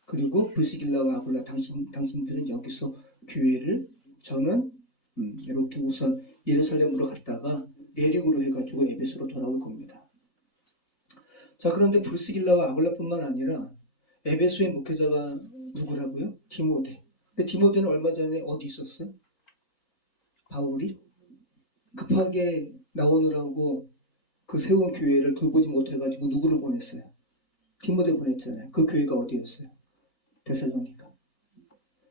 그리고 브리스길라와 아굴라, 당신들은 여기서 교회를, 저는 이렇게 우선 예루살렘으로 갔다가 내륙으로 해가지고 에베소로 돌아올 겁니다. 자, 그런데 브리스길라와 아굴라뿐만 아니라 에베소의 목회자가 누구라고요? 디모데. 근데 디모데는 얼마 전에 어디 있었어요? 바울이 급하게 나오느라고 그 세운 교회를 돌보지 못해가지고 누구를 보냈어요? 디모데 보냈잖아요. 그 교회가 어디였어요? 데살로니가.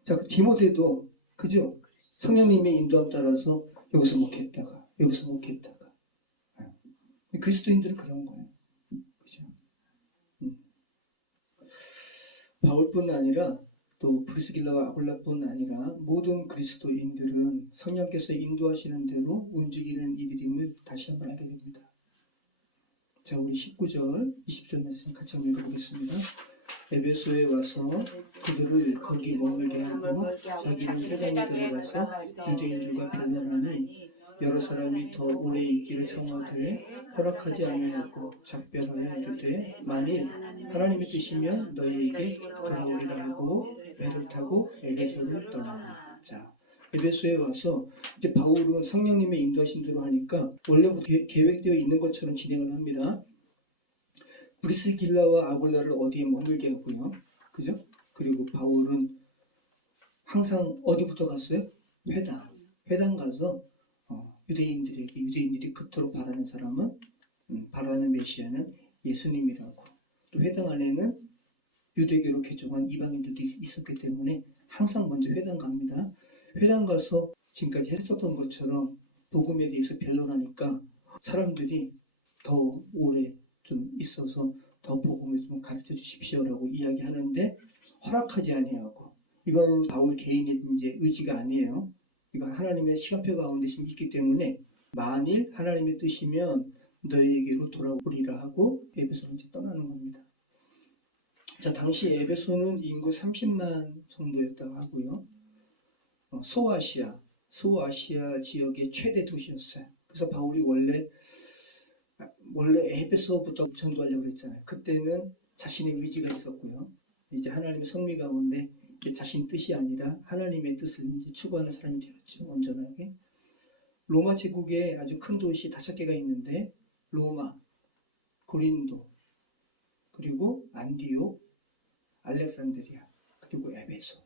자, 그 디모데도, 그죠? 성령님의 인도함 따라서 여기서 목회했다가 여기서 목회했다가. 그리스도인들은 그런 거예요. 그죠? 바울뿐 아니라 또 브리스길라와 아굴라뿐 아니라 모든 그리스도인들은 성령께서 인도하시는 대로 움직이는 이들임을 다시 한번 알게 됩니다. 자, 우리 19절, 20절 말씀 같이 한번 읽어보겠습니다. 에베소에 와서 그들을 거기 머물게 하고 자기는 회당에 들어가서 유대인들과 변론하니 여러 사람이 더 오래 있기를 청하되 허락하지 아니하고 작별하여 이르되 만일 하나님의 뜻이면 너희에게 돌아오리라 하고 배를 타고 에베소를 떠나. 자, 에베소에 와서 이제 바울은 성령님의 인도하신 대로 하니까 원래부터 계획되어 있는 것처럼 진행을 합니다. 브리스길라와 아굴라를 어디에 머물게 하고요. 그죠? 그리고 바울은 항상 어디부터 갔어요? 회당 가서 유대인들이 그토록 바라는 사람은 바라는 메시아는 예수님이라고. 또 회당 안에는 유대교로 개종한 이방인들도 있었기 때문에 항상 먼저 회당 갑니다. 회당 가서 지금까지 했었던 것처럼 복음에 대해서 변론하니까 사람들이 더 오래 좀 있어서 더 복음을 좀 가르쳐 주십시오라고 이야기하는데 허락하지 아니하고, 이건 바울 개인의 이제 의지가 아니에요. 이건 하나님의 시간표 가운데 지금 있기 때문에 만일 하나님의 뜻이면 너희에게로 돌아오리라 하고 에베소로 이제 떠나는 겁니다. 자, 당시 에베소는 인구 30만 정도였다고 하고요. 소아시아 지역의 최대 도시였어요. 그래서 바울이 원래 에베소부터 전도하려고 그랬잖아요. 그때는 자신의 의지가 있었고요. 이제 하나님의 섭리 가운데 자신 뜻이 아니라 하나님의 뜻을 이제 추구하는 사람이 되었죠. 온전하게. 로마 제국에 아주 큰 도시 5개가 있는데 로마, 고린도, 그리고 안디옥, 알렉산드리아, 그리고 에베소,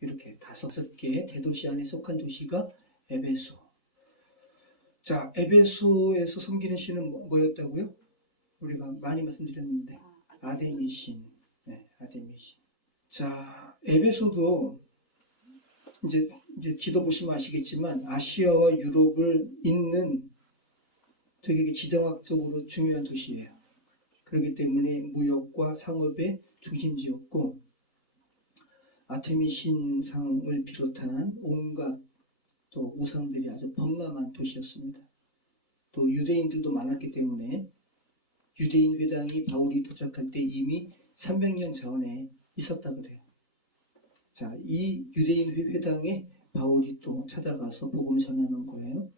이렇게 5개의 대도시 안에 속한 도시가 에베소. 자, 에베소에서 섬기는 신은 뭐였다고요? 우리가 많이 말씀드렸는데 아데미신. 네, 아데미신. 자, 에베소도 이제 지도 보시면 아시겠지만 아시아와 유럽을 잇는 되게 지정학적으로 중요한 도시예요. 그렇기 때문에 무역과 상업의 중심지였고, 아테미신상을 비롯한 온갖 또 우상들이 아주 범람한 도시였습니다. 또 유대인들도 많았기 때문에 유대인 회당이 바울이 도착할 때 이미 300년 전에 있었다 그래요. 자, 이 유대인 회당에 바울이 또 찾아가서 복음 전하는 거예요.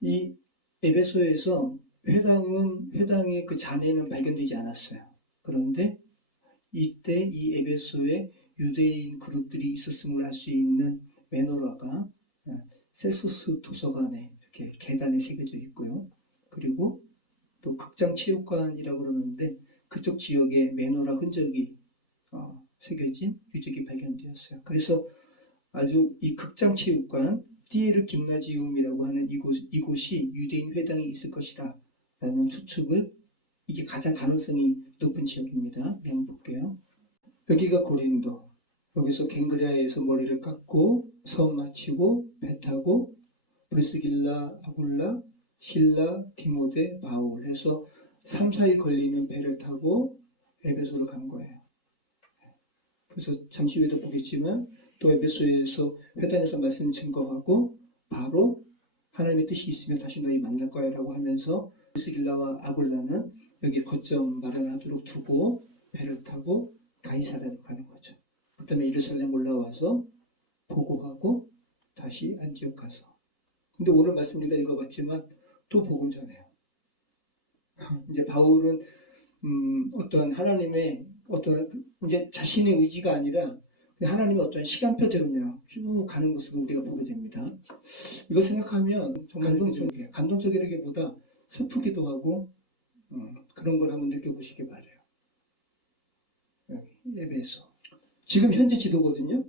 이 에베소에서 회당의 그 잔해는 발견되지 않았어요. 그런데 이때 이 에베소에 유대인 그룹들이 있었음을 알 수 있는 메노라가 셀수스 도서관에 이렇게 계단에 새겨져 있고요. 그리고 또 극장체육관이라고 그러는데 그쪽 지역에 메노라 흔적이 새겨진 유적이 발견되었어요. 그래서 아주 이 극장체육관 띠에르 김나지움이라고 하는 이곳이 유대인 회당이 있을 것이다 라는 추측을, 이게 가장 가능성이 높은 지역입니다. 한번 볼게요. 여기가 고린도, 여기서 갱그레아에서 머리를 깎고 섬 마치고 배 타고 브리스길라, 아굴라, 실라, 디모데, 바울 해서 3, 4일 걸리는 배를 타고 에베소로 간 거예요. 그래서 잠시 후에도 보겠지만 또 에베소에서 회당에서 말씀 증거하고 바로 하나님의 뜻이 있으면 다시 너희 만날 거야 라고 하면서 브리스길라와 아굴라는 여기 거점 마련하도록 두고 배를 타고 가이사라로 가는 거죠. 그 다음에 예루살렘 올라와서 보고하고 다시 안디옥 가서. 근데 오늘 말씀 우리가 읽어봤지만 또 복음 전해요. 이제 바울은 어떤 하나님의 이제 자신의 의지가 아니라 하나님의 어떤 시간표대로 그냥 쭉 가는 것을 우리가 보게 됩니다. 이걸 생각하면 정말 감동적이라기보다 슬프기도 하고 그런 걸 한번 느껴보시기 바래요. 에베소. 지금 현재 지도거든요.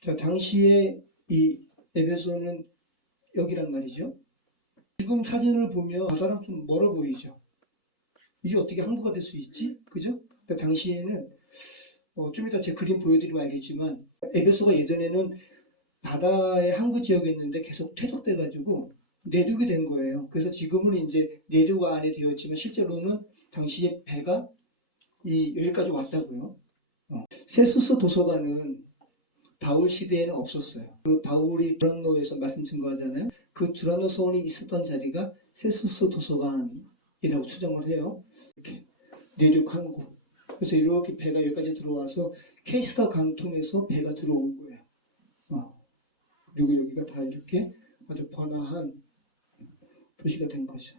자, 당시에 이 에베소는 여기란 말이죠. 지금 사진을 보면 바다랑 좀 멀어 보이죠. 이게 어떻게 항구가 될 수 있지? 그죠? 근데 당시에는 좀 이따 제 그림 보여드리면 알겠지만 에베소가 예전에는 바다의 항구 지역이었는데 계속 퇴적돼가지고 내륙이 된 거예요. 그래서 지금은 이제 내륙 안에 되었지만 실제로는 당시에 배가 여기까지 왔다고요. 세수스 도서관은 바울 시대에는 없었어요. 그 바울이 두란노에서 말씀 증거하잖아요. 그 두란노 서원이 있었던 자리가 세수스 도서관이라고 추정을 해요. 이렇게 내륙 항구. 그래서 이렇게 배가 여기까지 들어와서 케이스터 강 통해서 배가 들어온 거예요. 그리고 여기가 다 이렇게 아주 번화한 도시가 된 거죠.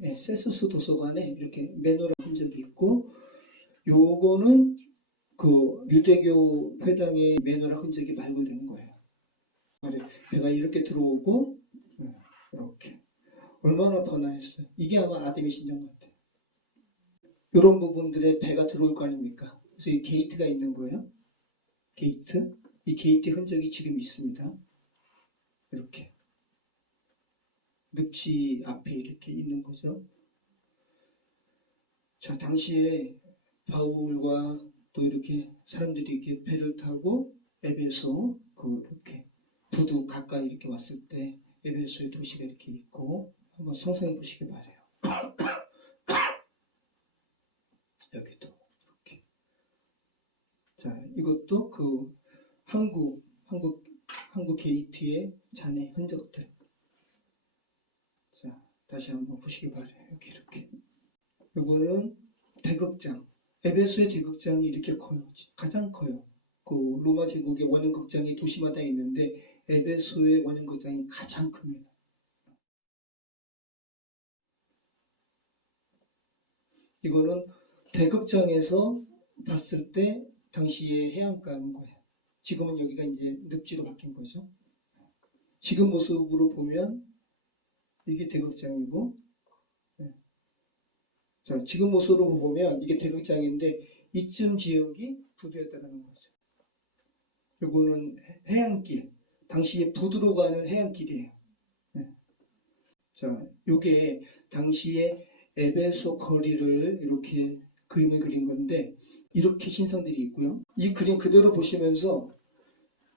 네, 세수스 도서관에 이렇게 메노라 흔적이 있고, 요거는 그 유대교 회당의 메노라 흔적이 발굴된 거예요. 배가 이렇게 들어오고 이렇게 얼마나 번화했어요. 이게 아마 아데미 신전 같아요. 이런 부분들에 배가 들어올 거 아닙니까? 그래서 이 게이트가 있는 거예요. 게이트. 이 게이트 흔적이 지금 있습니다. 이렇게. 늪지 앞에 이렇게 있는 거죠. 자, 당시에 바울과 또 이렇게 사람들이 이렇게 배를 타고 에베소 이렇게 부두 가까이 이렇게 왔을 때 에베소의 도시가 이렇게 있고 한번 상상해 보시기 바래요. 여기도 이렇게. 자, 이것도 그 항구 게이트의 잔의 흔적들. 자, 다시 한번 보시기 바래요. 여기 이렇게. 이거는 대극장. 에베소의 대극장이 이렇게 커요. 가장 커요. 그 로마 제국의 원형극장이 도시마다 있는데 에베소의 원형극장이 가장 큽니다. 이거는 대극장에서 봤을 때 당시의 해안가인 거예요. 지금은 여기가 이제 늪지로 바뀐 거죠. 지금 모습으로 보면 이게 대극장이고, 자, 지금 모습으로 보면 이게 대극장인데 이쯤 지역이 부두였다는 거죠. 이거는 해안길, 당시에 부두로 가는 해안길이에요. 자, 이게 당시에 에베소 거리를 이렇게 그림을 그린 건데 이렇게 신상들이 있고요. 이 그림 그대로 보시면서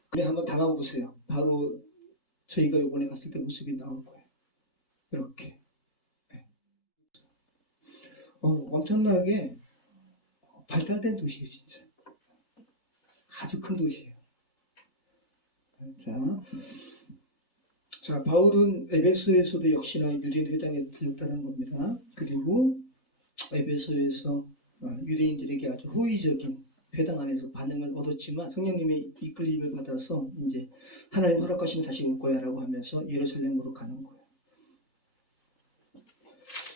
그냥 한번 담아보세요. 바로 저희가 이번에 갔을 때 모습이 나올 거예요. 이렇게. 엄청나게 발달된 도시예요, 진짜. 아주 큰 도시예요. 자, 바울은 에베소에서도 역시나 유대인 회당에 들렸다는 겁니다. 그리고 에베소에서 유대인들에게 아주 호의적인 회당 안에서 반응을 얻었지만 성령님의 이끌림을 받아서 이제 하나님 허락하시면 다시 올 거야 라고 하면서 예루살렘으로 가는 거예요.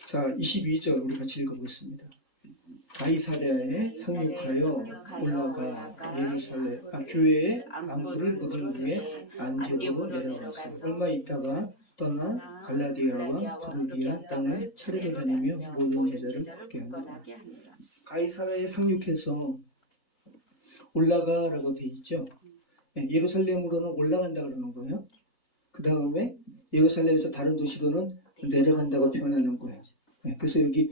자, 22절 우리 같이 읽어보겠습니다. 가이사랴에 상륙하여 올라가 예루살렘 교회의 안부를 물은 후에 안디옥으로 내려갔어요. 얼마 있다가 떠나 갈라디아와 프루기아 땅을 차례로 다니며 모든 제자를 붙게 합니다. 가이사랴에 상륙해서 올라가라고 되어 있죠. 예루살렘으로는 올라간다 그러는 거예요. 그 다음에 예루살렘에서 다른 도시로는 내려간다고 표현하는 거예요. 그래서 여기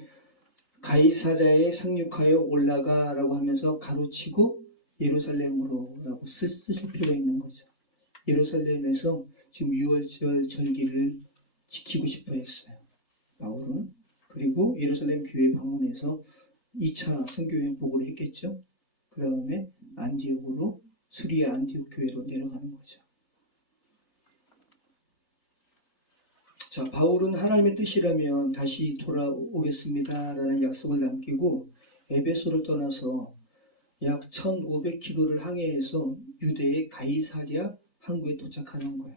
가이사랴에 상륙하여 올라가라고 하면서 가로치고 예루살렘으로 라고 쓰실 필요가 있는 거죠. 예루살렘에서 지금 유월절 절기를 지키고 싶어 했어요. 바울은. 그리고 예루살렘 교회 방문해서 2차 선교 행복을 했겠죠. 그 다음에 안디옥으로 수리아 안디옥 교회로 내려가는 거죠. 자, 바울은 하나님의 뜻이라면 다시 돌아오겠습니다 라는 약속을 남기고 에베소를 떠나서 약 1500km를 항해해서 유대의 가이사랴 항구에 도착하는 거예요.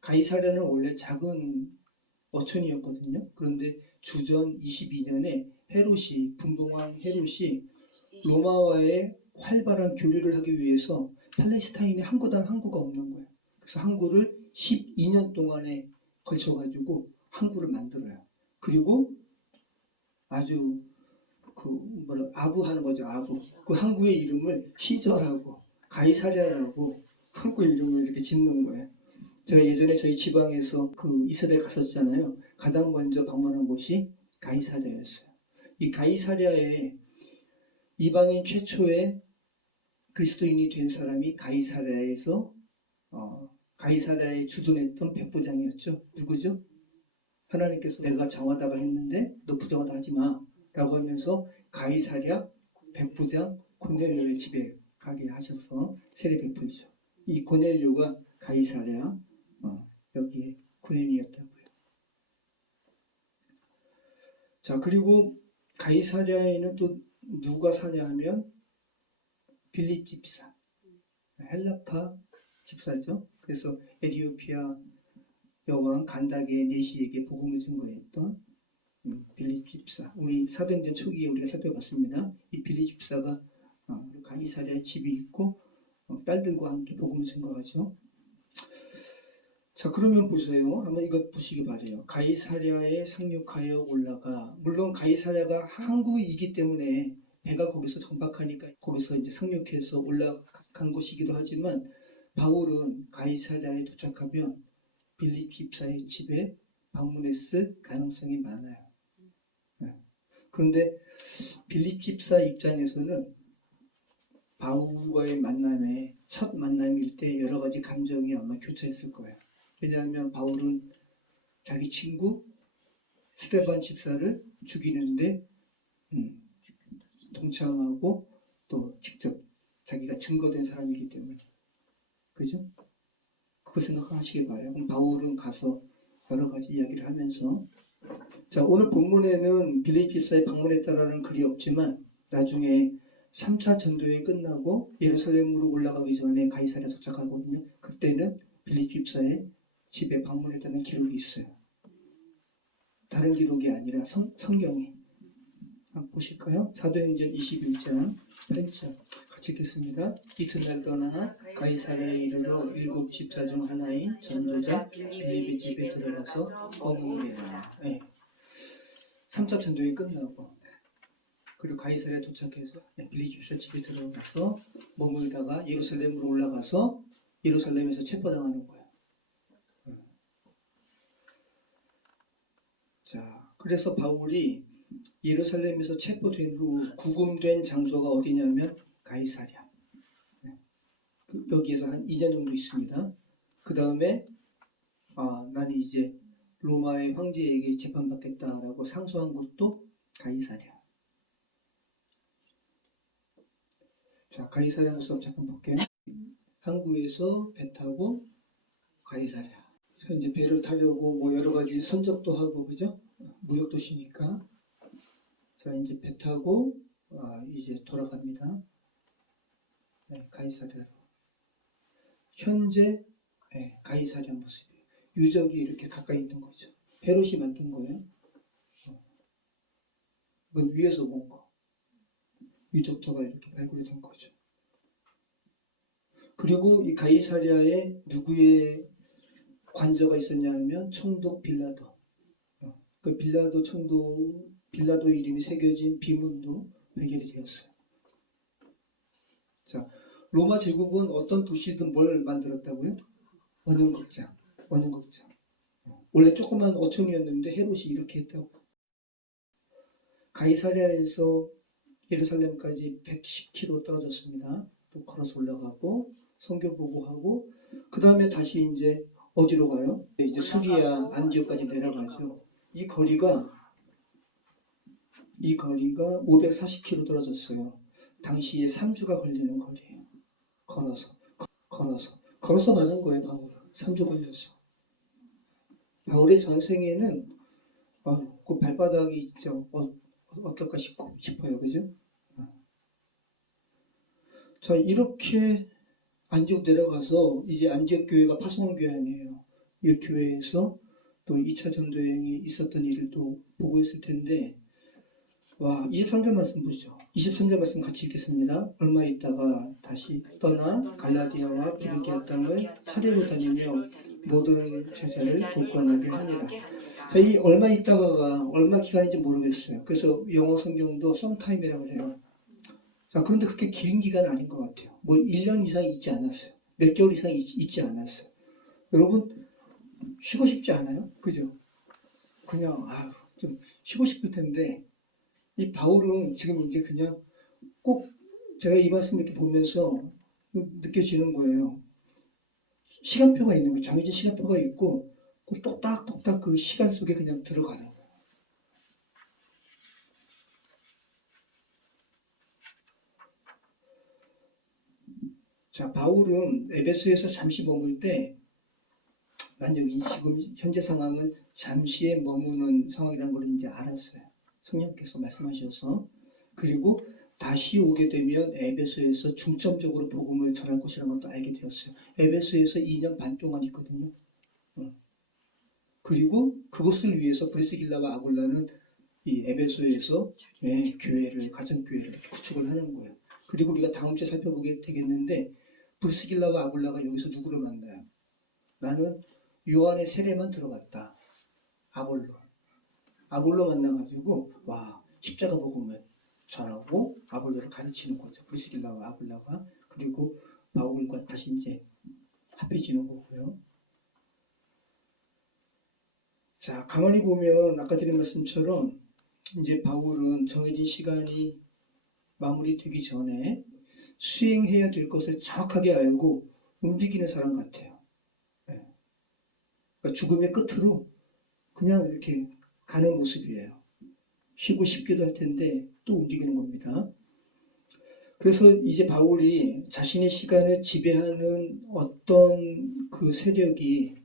가이사랴는 원래 작은 어촌이었거든요. 그런데 주전 22년에 분봉왕 헤롯이 로마와의 활발한 교류를 하기 위해서 팔레스타인에 항구가 없는 거예요. 그래서 항구를 12년 동안에 걸쳐가지고 항구를 만들어요. 그리고 아주 아부하는 거죠. 아부. 그 항구의 이름을 시저라고 가이사랴라고 항구의 이름을 이렇게 짓는 거예요. 제가 예전에 저희 지방에서 이스라엘 갔었잖아요. 가장 먼저 방문한 곳이 가이사랴였어요. 이 가이사랴에 이방인 최초의 그리스도인이 된 사람이 가이사랴에서 가이사랴에 주둔했던 백부장이었죠. 누구죠? 하나님께서 내가 정하다가 했는데 너 부정하다 하지 마 라고 하면서 가이사랴 백부장 고넬료의 집에 가게 하셔서 세례 베풀죠. 이 고넬료가 가이사랴 여기에 군인이었다고요. 자, 그리고 가이사랴에는 또 누가 사냐 하면 빌립 집사, 헬라파 집사죠. 그래서 에티오피아 여왕 간다게 네시에게 복음을 증거했던 빌립 집사. 우리 사도행전 초기에 우리가 살펴봤습니다. 이 빌립 집사가 가이사랴에 집이 있고 딸들과 함께 복음을 증거하죠. 자, 그러면 보세요. 한번 이것 보시기 바래요. 가이사랴에 상륙하여 올라가. 물론 가이사랴가 항구이기 때문에 배가 거기서 정박하니까 거기서 이제 상륙해서 올라간 곳이기도 하지만 바울은 가이사랴에 도착하면 빌립 집사의 집에 방문했을 가능성이 많아요. 네. 그런데 빌립 집사 입장에서는 바울과의 만남에 첫 만남일 때 여러 가지 감정이 아마 교차했을 거예요. 왜냐하면 바울은 자기 친구 스데반 집사를 죽이는데 동참하고 또 직접 자기가 증거된 사람이기 때문에, 그죠? 그거 생각하시기 바라요. 그럼 바울은 가서 여러 가지 이야기를 하면서, 자, 오늘 본문에는 빌립 집사에 방문했다라는 글이 없지만 나중에 3차 전도여행이 끝나고 예루살렘으로 올라가기 전에 가이사랴 도착하거든요. 그때는 빌립 집사의 집에 방문했다는 기록이 있어요. 다른 기록이 아니라 성경에. 한번 보실까요? 사도행전 21장 8절 같이 읽겠습니다. 이튿날 떠나 가이사랴에 이르러 7 집사 중 하나인 전도자 빌립의 집에 들어가서 머무르니라. 네. 3차 전도여행이 끝나고 그리고 가이사랴에 도착해서 빌립 집사 집에 들어가서 머물다가 예루살렘으로 올라가서 예루살렘에서 체포당하는 거예요. 자, 그래서 바울이 예루살렘에서 체포된 후 구금된 장소가 어디냐면 가이사랴. 여기에서 한 2년 정도 있습니다. 그 다음에 나는 이제 로마의 황제에게 재판받겠다라고 상소한 곳도 가이사랴. 자, 가이사랴 모습 잠깐 볼게요. 항구에서 배 타고 가이사랴. 이제 배를 타려고 뭐 여러 가지 선적도 하고, 그죠? 무역 도시니까. 자, 이제 배 타고 이제 돌아갑니다. 네, 가이사랴로. 현재 가이사랴 모습이에요. 유적이 이렇게 가까이 있는 거죠. 헤롯이 만든 거예요. 그건 위에서 본 거. 유적터가 이렇게 발굴이 된 거죠. 그리고 이 가이사랴에 누구의 관저가 있었냐 하면 총독 빌라도. 그 빌라도 이름이 새겨진 비문도 발견이 되었어요. 자, 로마 제국은 어떤 도시든 뭘 만들었다고요? 원형극장. 원래 조그만 어촌이었는데 헤롯이 이렇게 했다고. 가이사랴에서 예루살렘까지 110km 떨어졌습니다. 또 걸어서 올라가고 성경 보고하고 그 다음에 다시 이제 어디로 가요? 이제 수리아 안디옥까지 내려가죠. 이 거리가 540km 떨어졌어요. 당시에 3주가 걸리는 거리예요. 걸어서 가는 거예요. 바울은 3주 걸렸어. 바울의 전생에는 그 발바닥이 진짜 어떨까 싶어요. 그죠? 자, 이렇게 안디옥 내려가서 이제 안디옥 교회가 파송한 교회 아니에요. 이 교회에서 또 2차 전도여행이 있었던 일을 또 보고 있을 텐데, 23절 말씀 보시죠. 23절 말씀 같이 읽겠습니다. 얼마 있다가 다시 떠나 갈라디아와 비르기아 땅을 차례로 다니며 모든 제자를 굳건하게 하니라. 자, 이 얼마 있다가가 얼마 기간인지 모르겠어요. 그래서 영어 성경도 sometime이라고 해요. 자, 그런데 그렇게 긴 기간은 아닌 것 같아요. 뭐 1년 이상 있지 않았어요. 몇 개월 이상 있지 않았어요. 여러분, 쉬고 싶지 않아요? 그죠? 그냥, 좀 쉬고 싶을 텐데, 이 바울은 지금 이제 그냥 꼭 제가 이 말씀 이렇게 보면서 느껴지는 거예요. 시간표가 있는 거예요. 정해진 시간표가 있고, 그 똑딱 그 시간 속에 그냥 들어가는 거예요. 자, 바울은 에베소에서 잠시 머물 때, 난 여기 지금 현재 상황은 잠시에 머무는 상황이라는 걸 이제 알았어요. 성령께서 말씀하셔서. 그리고 다시 오게 되면 에베소에서 중점적으로 복음을 전할 것이라는 것도 알게 되었어요. 에베소에서 2년 반 동안 있거든요. 그리고 그것을 위해서 브리스길라와 아굴라는 이 에베소에서 교회를, 가정교회를 이렇게 구축을 하는 거예요. 그리고 우리가 다음 주에 살펴보게 되겠는데, 브리스길라와 아굴라가 여기서 누구를 만나요? 나는 요한의 세례만 들어봤다. 아볼로 만나가지고 와 십자가 복음을 전하고 아볼로를 가르치는 거죠. 브리스길라와 아볼라가. 그리고 바울과 다시 이제 합해지는 거고요. 자, 가만히 보면 아까 드린 말씀처럼 이제 바울은 정해진 시간이 마무리되기 전에 수행해야 될 것을 정확하게 알고 움직이는 사람 같아요. 네. 그러니까 죽음의 끝으로 그냥 이렇게 가는 모습이에요. 쉬고 싶기도 할 텐데 또 움직이는 겁니다. 그래서 이제 바울이 자신의 시간을 지배하는 어떤 그 세력이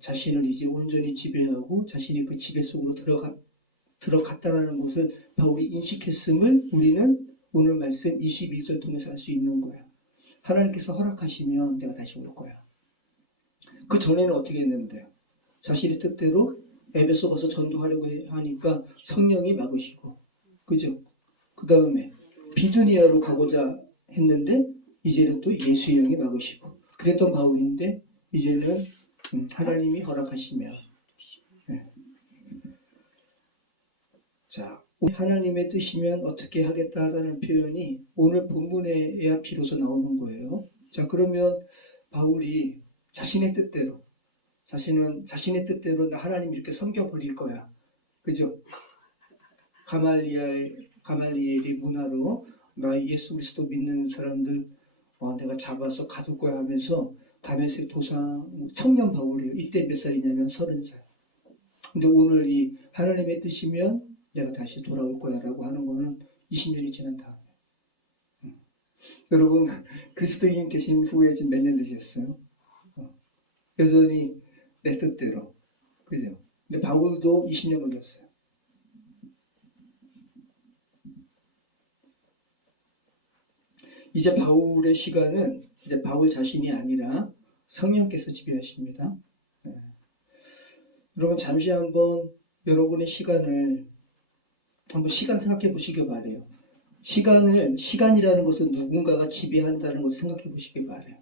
자신을 이제 온전히 지배하고 자신이 그 지배 속으로 들어갔다라는 것을 바울이 인식했음을 우리는 오늘 말씀 22절 통해서 알 수 있는 거예요. 하나님께서 허락하시면 내가 다시 올 거야. 그 전에는 어떻게 했는데요? 자신의 뜻대로 에베소 가서 전도하려고 하니까 성령이 막으시고, 그죠? 그 다음에 비두니아로 가고자 했는데 이제는 또 예수의 영이 막으시고, 그랬던 바울인데 이제는 하나님이 허락하시면, 네. 자, 하나님의 뜻이면 어떻게 하겠다라는 표현이 오늘 본문에야 비로소 나오는 거예요. 자, 그러면 바울이 자신의 뜻대로, 자신의 뜻대로 나 하나님 이렇게 섬겨버릴 거야. 그죠? 가말리엘의 문화로 나 예수 그리스도 믿는 사람들 내가 잡아서 가둘 거야 하면서 다메섹 도상 청년 바울이에요. 이때 몇 살이냐면 30살. 근데 오늘 이 하나님의 뜻이면 내가 다시 돌아올 거야 라고 하는 거는 20년이 지난 다음에. 여러분, 그리스도인 되신 후에 지금 몇 년 되셨어요? 여전히 내 뜻대로. 그죠? 근데 바울도 20년 걸렸어요. 이제 바울의 시간은 이제 바울 자신이 아니라 성령께서 지배하십니다. 네. 여러분, 잠시 한번 여러분의 시간을 한번 시간 생각해 보시기 바래요. 시간이라는 것은 누군가가 지배한다는 것을 생각해 보시기 바래요.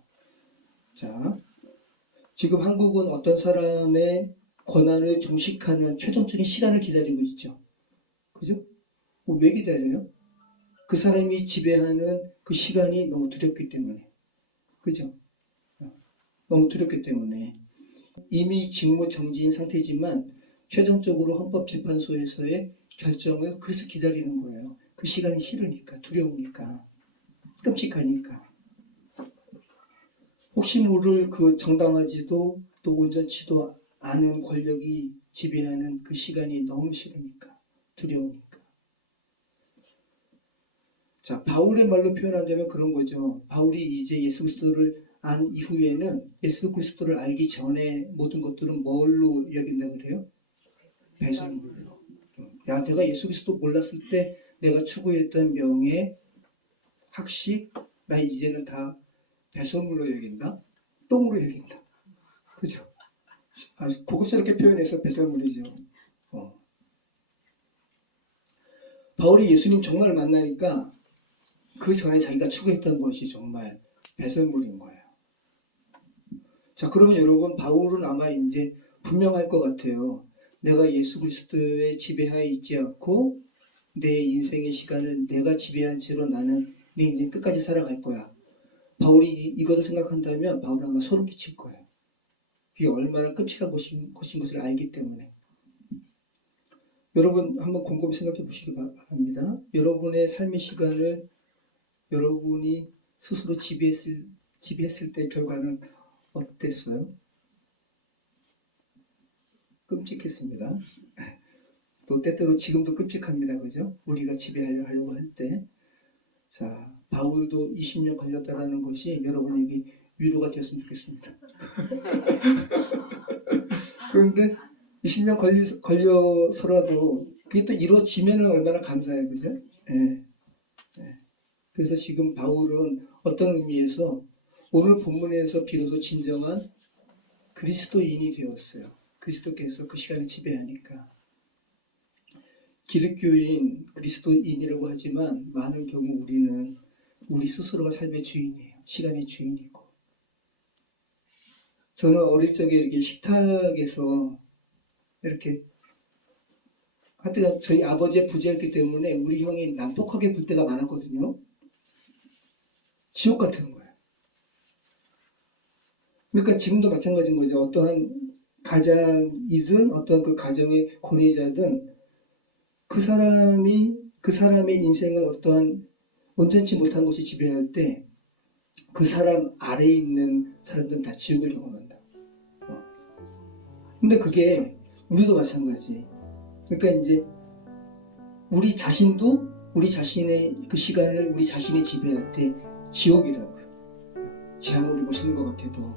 자, 지금 한국은 어떤 사람의 권한을 종식하는 최종적인 시간을 기다리고 있죠. 그죠? 왜 기다려요? 그 사람이 지배하는 그 시간이 너무 두렵기 때문에. 그죠? 너무 두렵기 때문에. 이미 직무 정지인 상태지만 최종적으로 헌법재판소에서의 결정을 그래서 기다리는 거예요. 그 시간이 싫으니까, 두려우니까, 끔찍하니까. 혹시 모를 그 정당하지도 또 온전치도 않은 권력이 지배하는 그 시간이 너무 싫으니까, 두려우니까. 자, 바울의 말로 표현한다면 그런 거죠. 바울이 이제 예수 그리스도를 안 이후에는 예수 그리스도를 알기 전에 모든 것들은 뭘로 여긴다 그래요? 배설물로. 야, 내가 예수 그리스도 몰랐을 때 내가 추구했던 명예, 학식, 나 이제는 다 배설물로 여긴다? 똥으로 여긴다. 그죠? 아주 고급스럽게 표현해서 배설물이죠. 바울이 예수님 정말 만나니까 그 전에 자기가 추구했던 것이 정말 배설물인 거예요. 자, 그러면 여러분, 바울은 아마 이제 분명할 것 같아요. 내가 예수 그리스도의 지배하에 있지 않고 내 인생의 시간을 내가 지배한 채로 나는 내 인생 끝까지 살아갈 거야. 바울이 이것을 생각한다면 바울은 아마 소름 끼칠 거예요. 그게 얼마나 끔찍한 것인 것을 알기 때문에. 여러분 한번 곰곰이 생각해 보시기 바랍니다. 여러분의 삶의 시간을 여러분이 스스로 지배했을 때 결과는 어땠어요? 끔찍했습니다. 또 때때로 지금도 끔찍합니다. 그죠? 우리가 지배하려고 할 때. 자, 바울도 20년 걸렸다라는 것이 여러분에게 위로가 되었으면 좋겠습니다. 그런데 20년 걸려서라도 그게 또 이루어지면 얼마나 감사해요. 그죠? 네. 네. 그래서 지금 바울은 어떤 의미에서 오늘 본문에서 비로소 진정한 그리스도인이 되었어요. 그리스도께서 그 시간을 지배하니까. 기독교인, 그리스도인이라고 하지만 많은 경우 우리 스스로가 삶의 주인이에요. 시간의 주인이고. 저는 어릴 적에 이렇게 식탁에서 이렇게 하여튼 저희 아버지의 부재였기 때문에 우리 형이 난폭하게 굴 때가 많았거든요. 지옥 같은 거예요. 그러니까 지금도 마찬가지인 거죠. 어떠한 가장이든 어떠한 그 가정의 권위자든 그 사람의 인생을 어떠한 온전치 못한 것이 지배할 때 그 사람 아래에 있는 사람들은 다 지옥을 경험한다. 근데 그게 우리도 마찬가지. 그러니까 이제 우리 자신도 우리 자신의 그 시간을 우리 자신이 지배할 때 지옥이라고요. 제 아무리 멋있는 것 같아도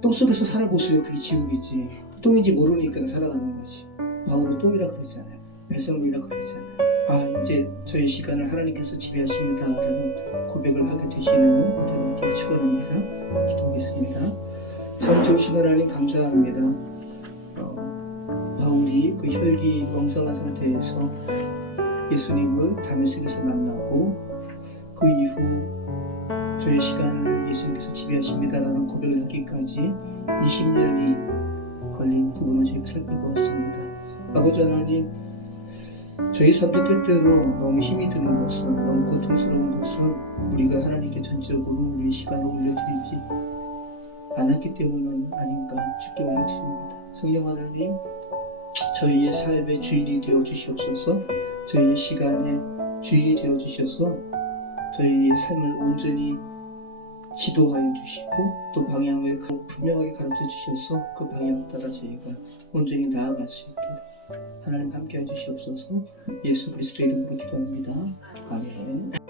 똥 속에서 살아보세요. 그게 지옥이지. 똥인지 모르니까 살아가는 거지. 바울은 똥이라 그러잖아요. 배설물이라 그러잖아요. 아, 이제 저의 시간을 하나님께서 지배하십니다 라는 고백을 하게 되시는 모든 이기를 축원합니다. 기도하겠습니다. 참 좋으신 하나님 감사합니다. 바울이 그 혈기 왕성한 상태에서 예수님을 다메섹에서 만나고 그 이후 저의 시간을 예수님께서 지배하십니다라는 고백을 하기까지 20년이 걸린 부분을 저희가 살펴보았습니다. 아버지 하나님, 저희 삶의 때때로 너무 힘이 드는 것은, 너무 고통스러운 것은 우리가 하나님께 전적으로 우리의 시간을 올려드리지 않았기 때문은 아닌가 주께 올려드립니다. 성령 하나님, 저희의 삶의 주인이 되어 주시옵소서. 저희의 시간의 주인이 되어 주셔서 저희의 삶을 온전히 지도하여 주시고 또 방향을 분명하게 가르쳐 주셔서 그 방향 따라 저희가 온전히 나아갈 수 있도록 하나님 함께해 주시옵소서. 예수 그리스도의 이름으로 기도합니다. 아멘.